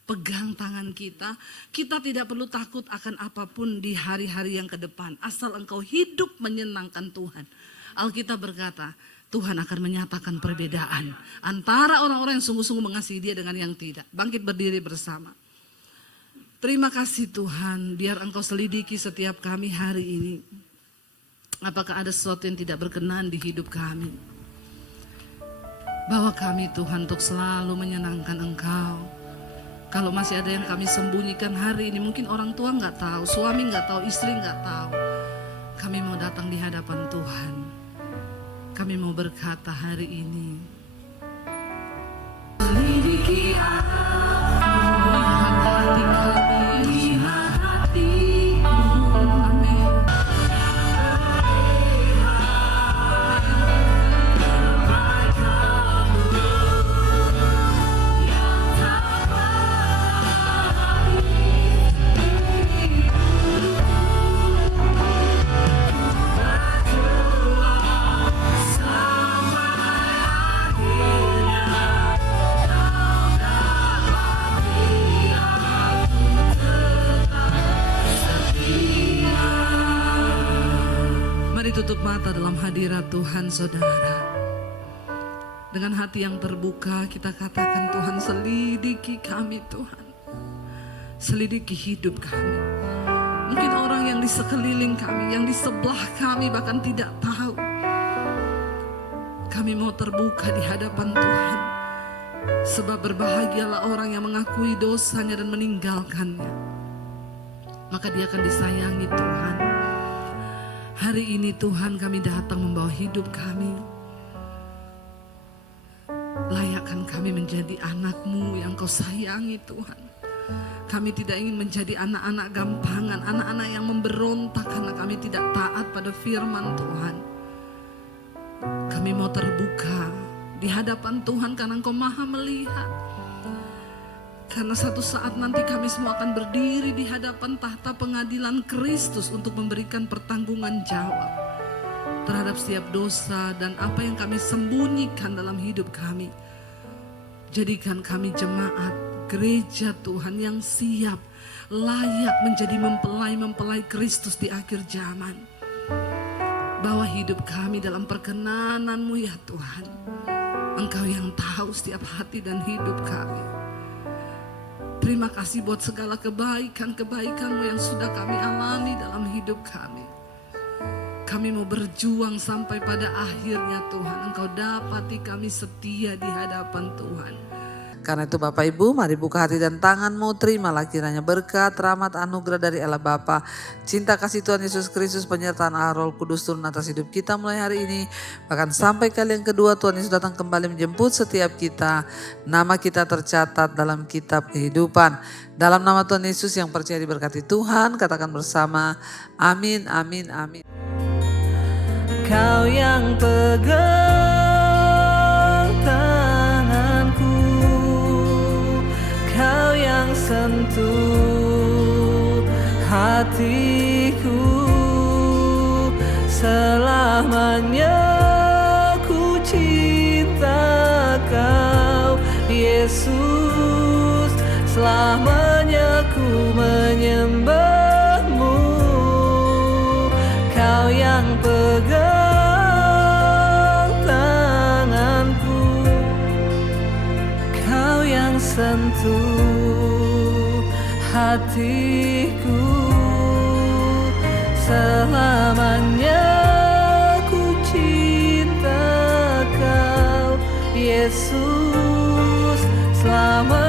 pegang tangan kita. Kita tidak perlu takut akan apapun di hari-hari yang ke depan. Asal engkau hidup menyenangkan Tuhan. Alkitab berkata, Tuhan akan menyatakan perbedaan antara orang-orang yang sungguh-sungguh mengasihi Dia dengan yang tidak. Bangkit berdiri bersama. Terima kasih Tuhan, biar engkau selidiki setiap kami hari ini. Apakah ada sesuatu yang tidak berkenan di hidup kami? Bawa kami Tuhan untuk selalu menyenangkan Engkau. Kalau masih ada yang kami sembunyikan hari ini, mungkin orang tua nggak tahu, suami nggak tahu, istri nggak tahu. Kami mau datang di hadapan Tuhan. Kami mau berkata hari ini. Selidiki aku, lihat hati kami, lihat hatiku. Amin. Tutup mata dalam hadirat Tuhan saudara. Dengan hati yang terbuka kita katakan, Tuhan selidiki kami Tuhan. Selidiki hidup kami. Mungkin orang yang di sekeliling kami, yang di sebelah kami bahkan tidak tahu. Kami mau terbuka di hadapan Tuhan. Sebab berbahagialah orang yang mengakui dosanya dan meninggalkannya. Maka dia akan disayangi Tuhan. Hari ini Tuhan kami datang membawa hidup kami. Layakkan kami menjadi anak-Mu yang Kau sayangi Tuhan. Kami tidak ingin menjadi anak-anak gampangan, anak-anak yang memberontak karena kami tidak taat pada firman Tuhan. Kami mau terbuka di hadapan Tuhan karena Engkau maha melihat. Karena satu saat nanti kami semua akan berdiri di hadapan tahta pengadilan Kristus untuk memberikan pertanggungan jawab terhadap setiap dosa dan apa yang kami sembunyikan dalam hidup kami. Jadikan kami jemaat gereja Tuhan yang siap, layak menjadi mempelai-mempelai Kristus di akhir zaman. Bawa hidup kami dalam perkenanan-Mu ya Tuhan. Engkau yang tahu setiap hati dan hidup kami. Terima kasih buat segala kebaikan-kebaikan-Mu yang sudah kami alami dalam hidup kami. Kami mau berjuang sampai pada akhirnya Tuhan. Engkau dapati kami setia di hadapan Tuhan. Karena itu Bapak Ibu, mari buka hati dan tanganmu, terimalah kiranya berkat, rahmat, anugerah dari Allah Bapa, cinta kasih Tuhan Yesus Kristus, penyertaan Allah Roh Kudus turun atas hidup kita mulai hari ini. Bahkan sampai kali yang kedua Tuhan Yesus datang kembali menjemput setiap kita. Nama kita tercatat dalam kitab kehidupan. Dalam nama Tuhan Yesus yang percaya diberkati Tuhan, katakan bersama, amin, amin, amin. Kau yang pegang tanganku, Kau yang sentuh hatiku, selamanya ku cinta Kau Yesus, selamanya ku menyembah-Mu. Kau yang pegang jatuh hatiku, selamanya ku cinta Kau Yesus, selama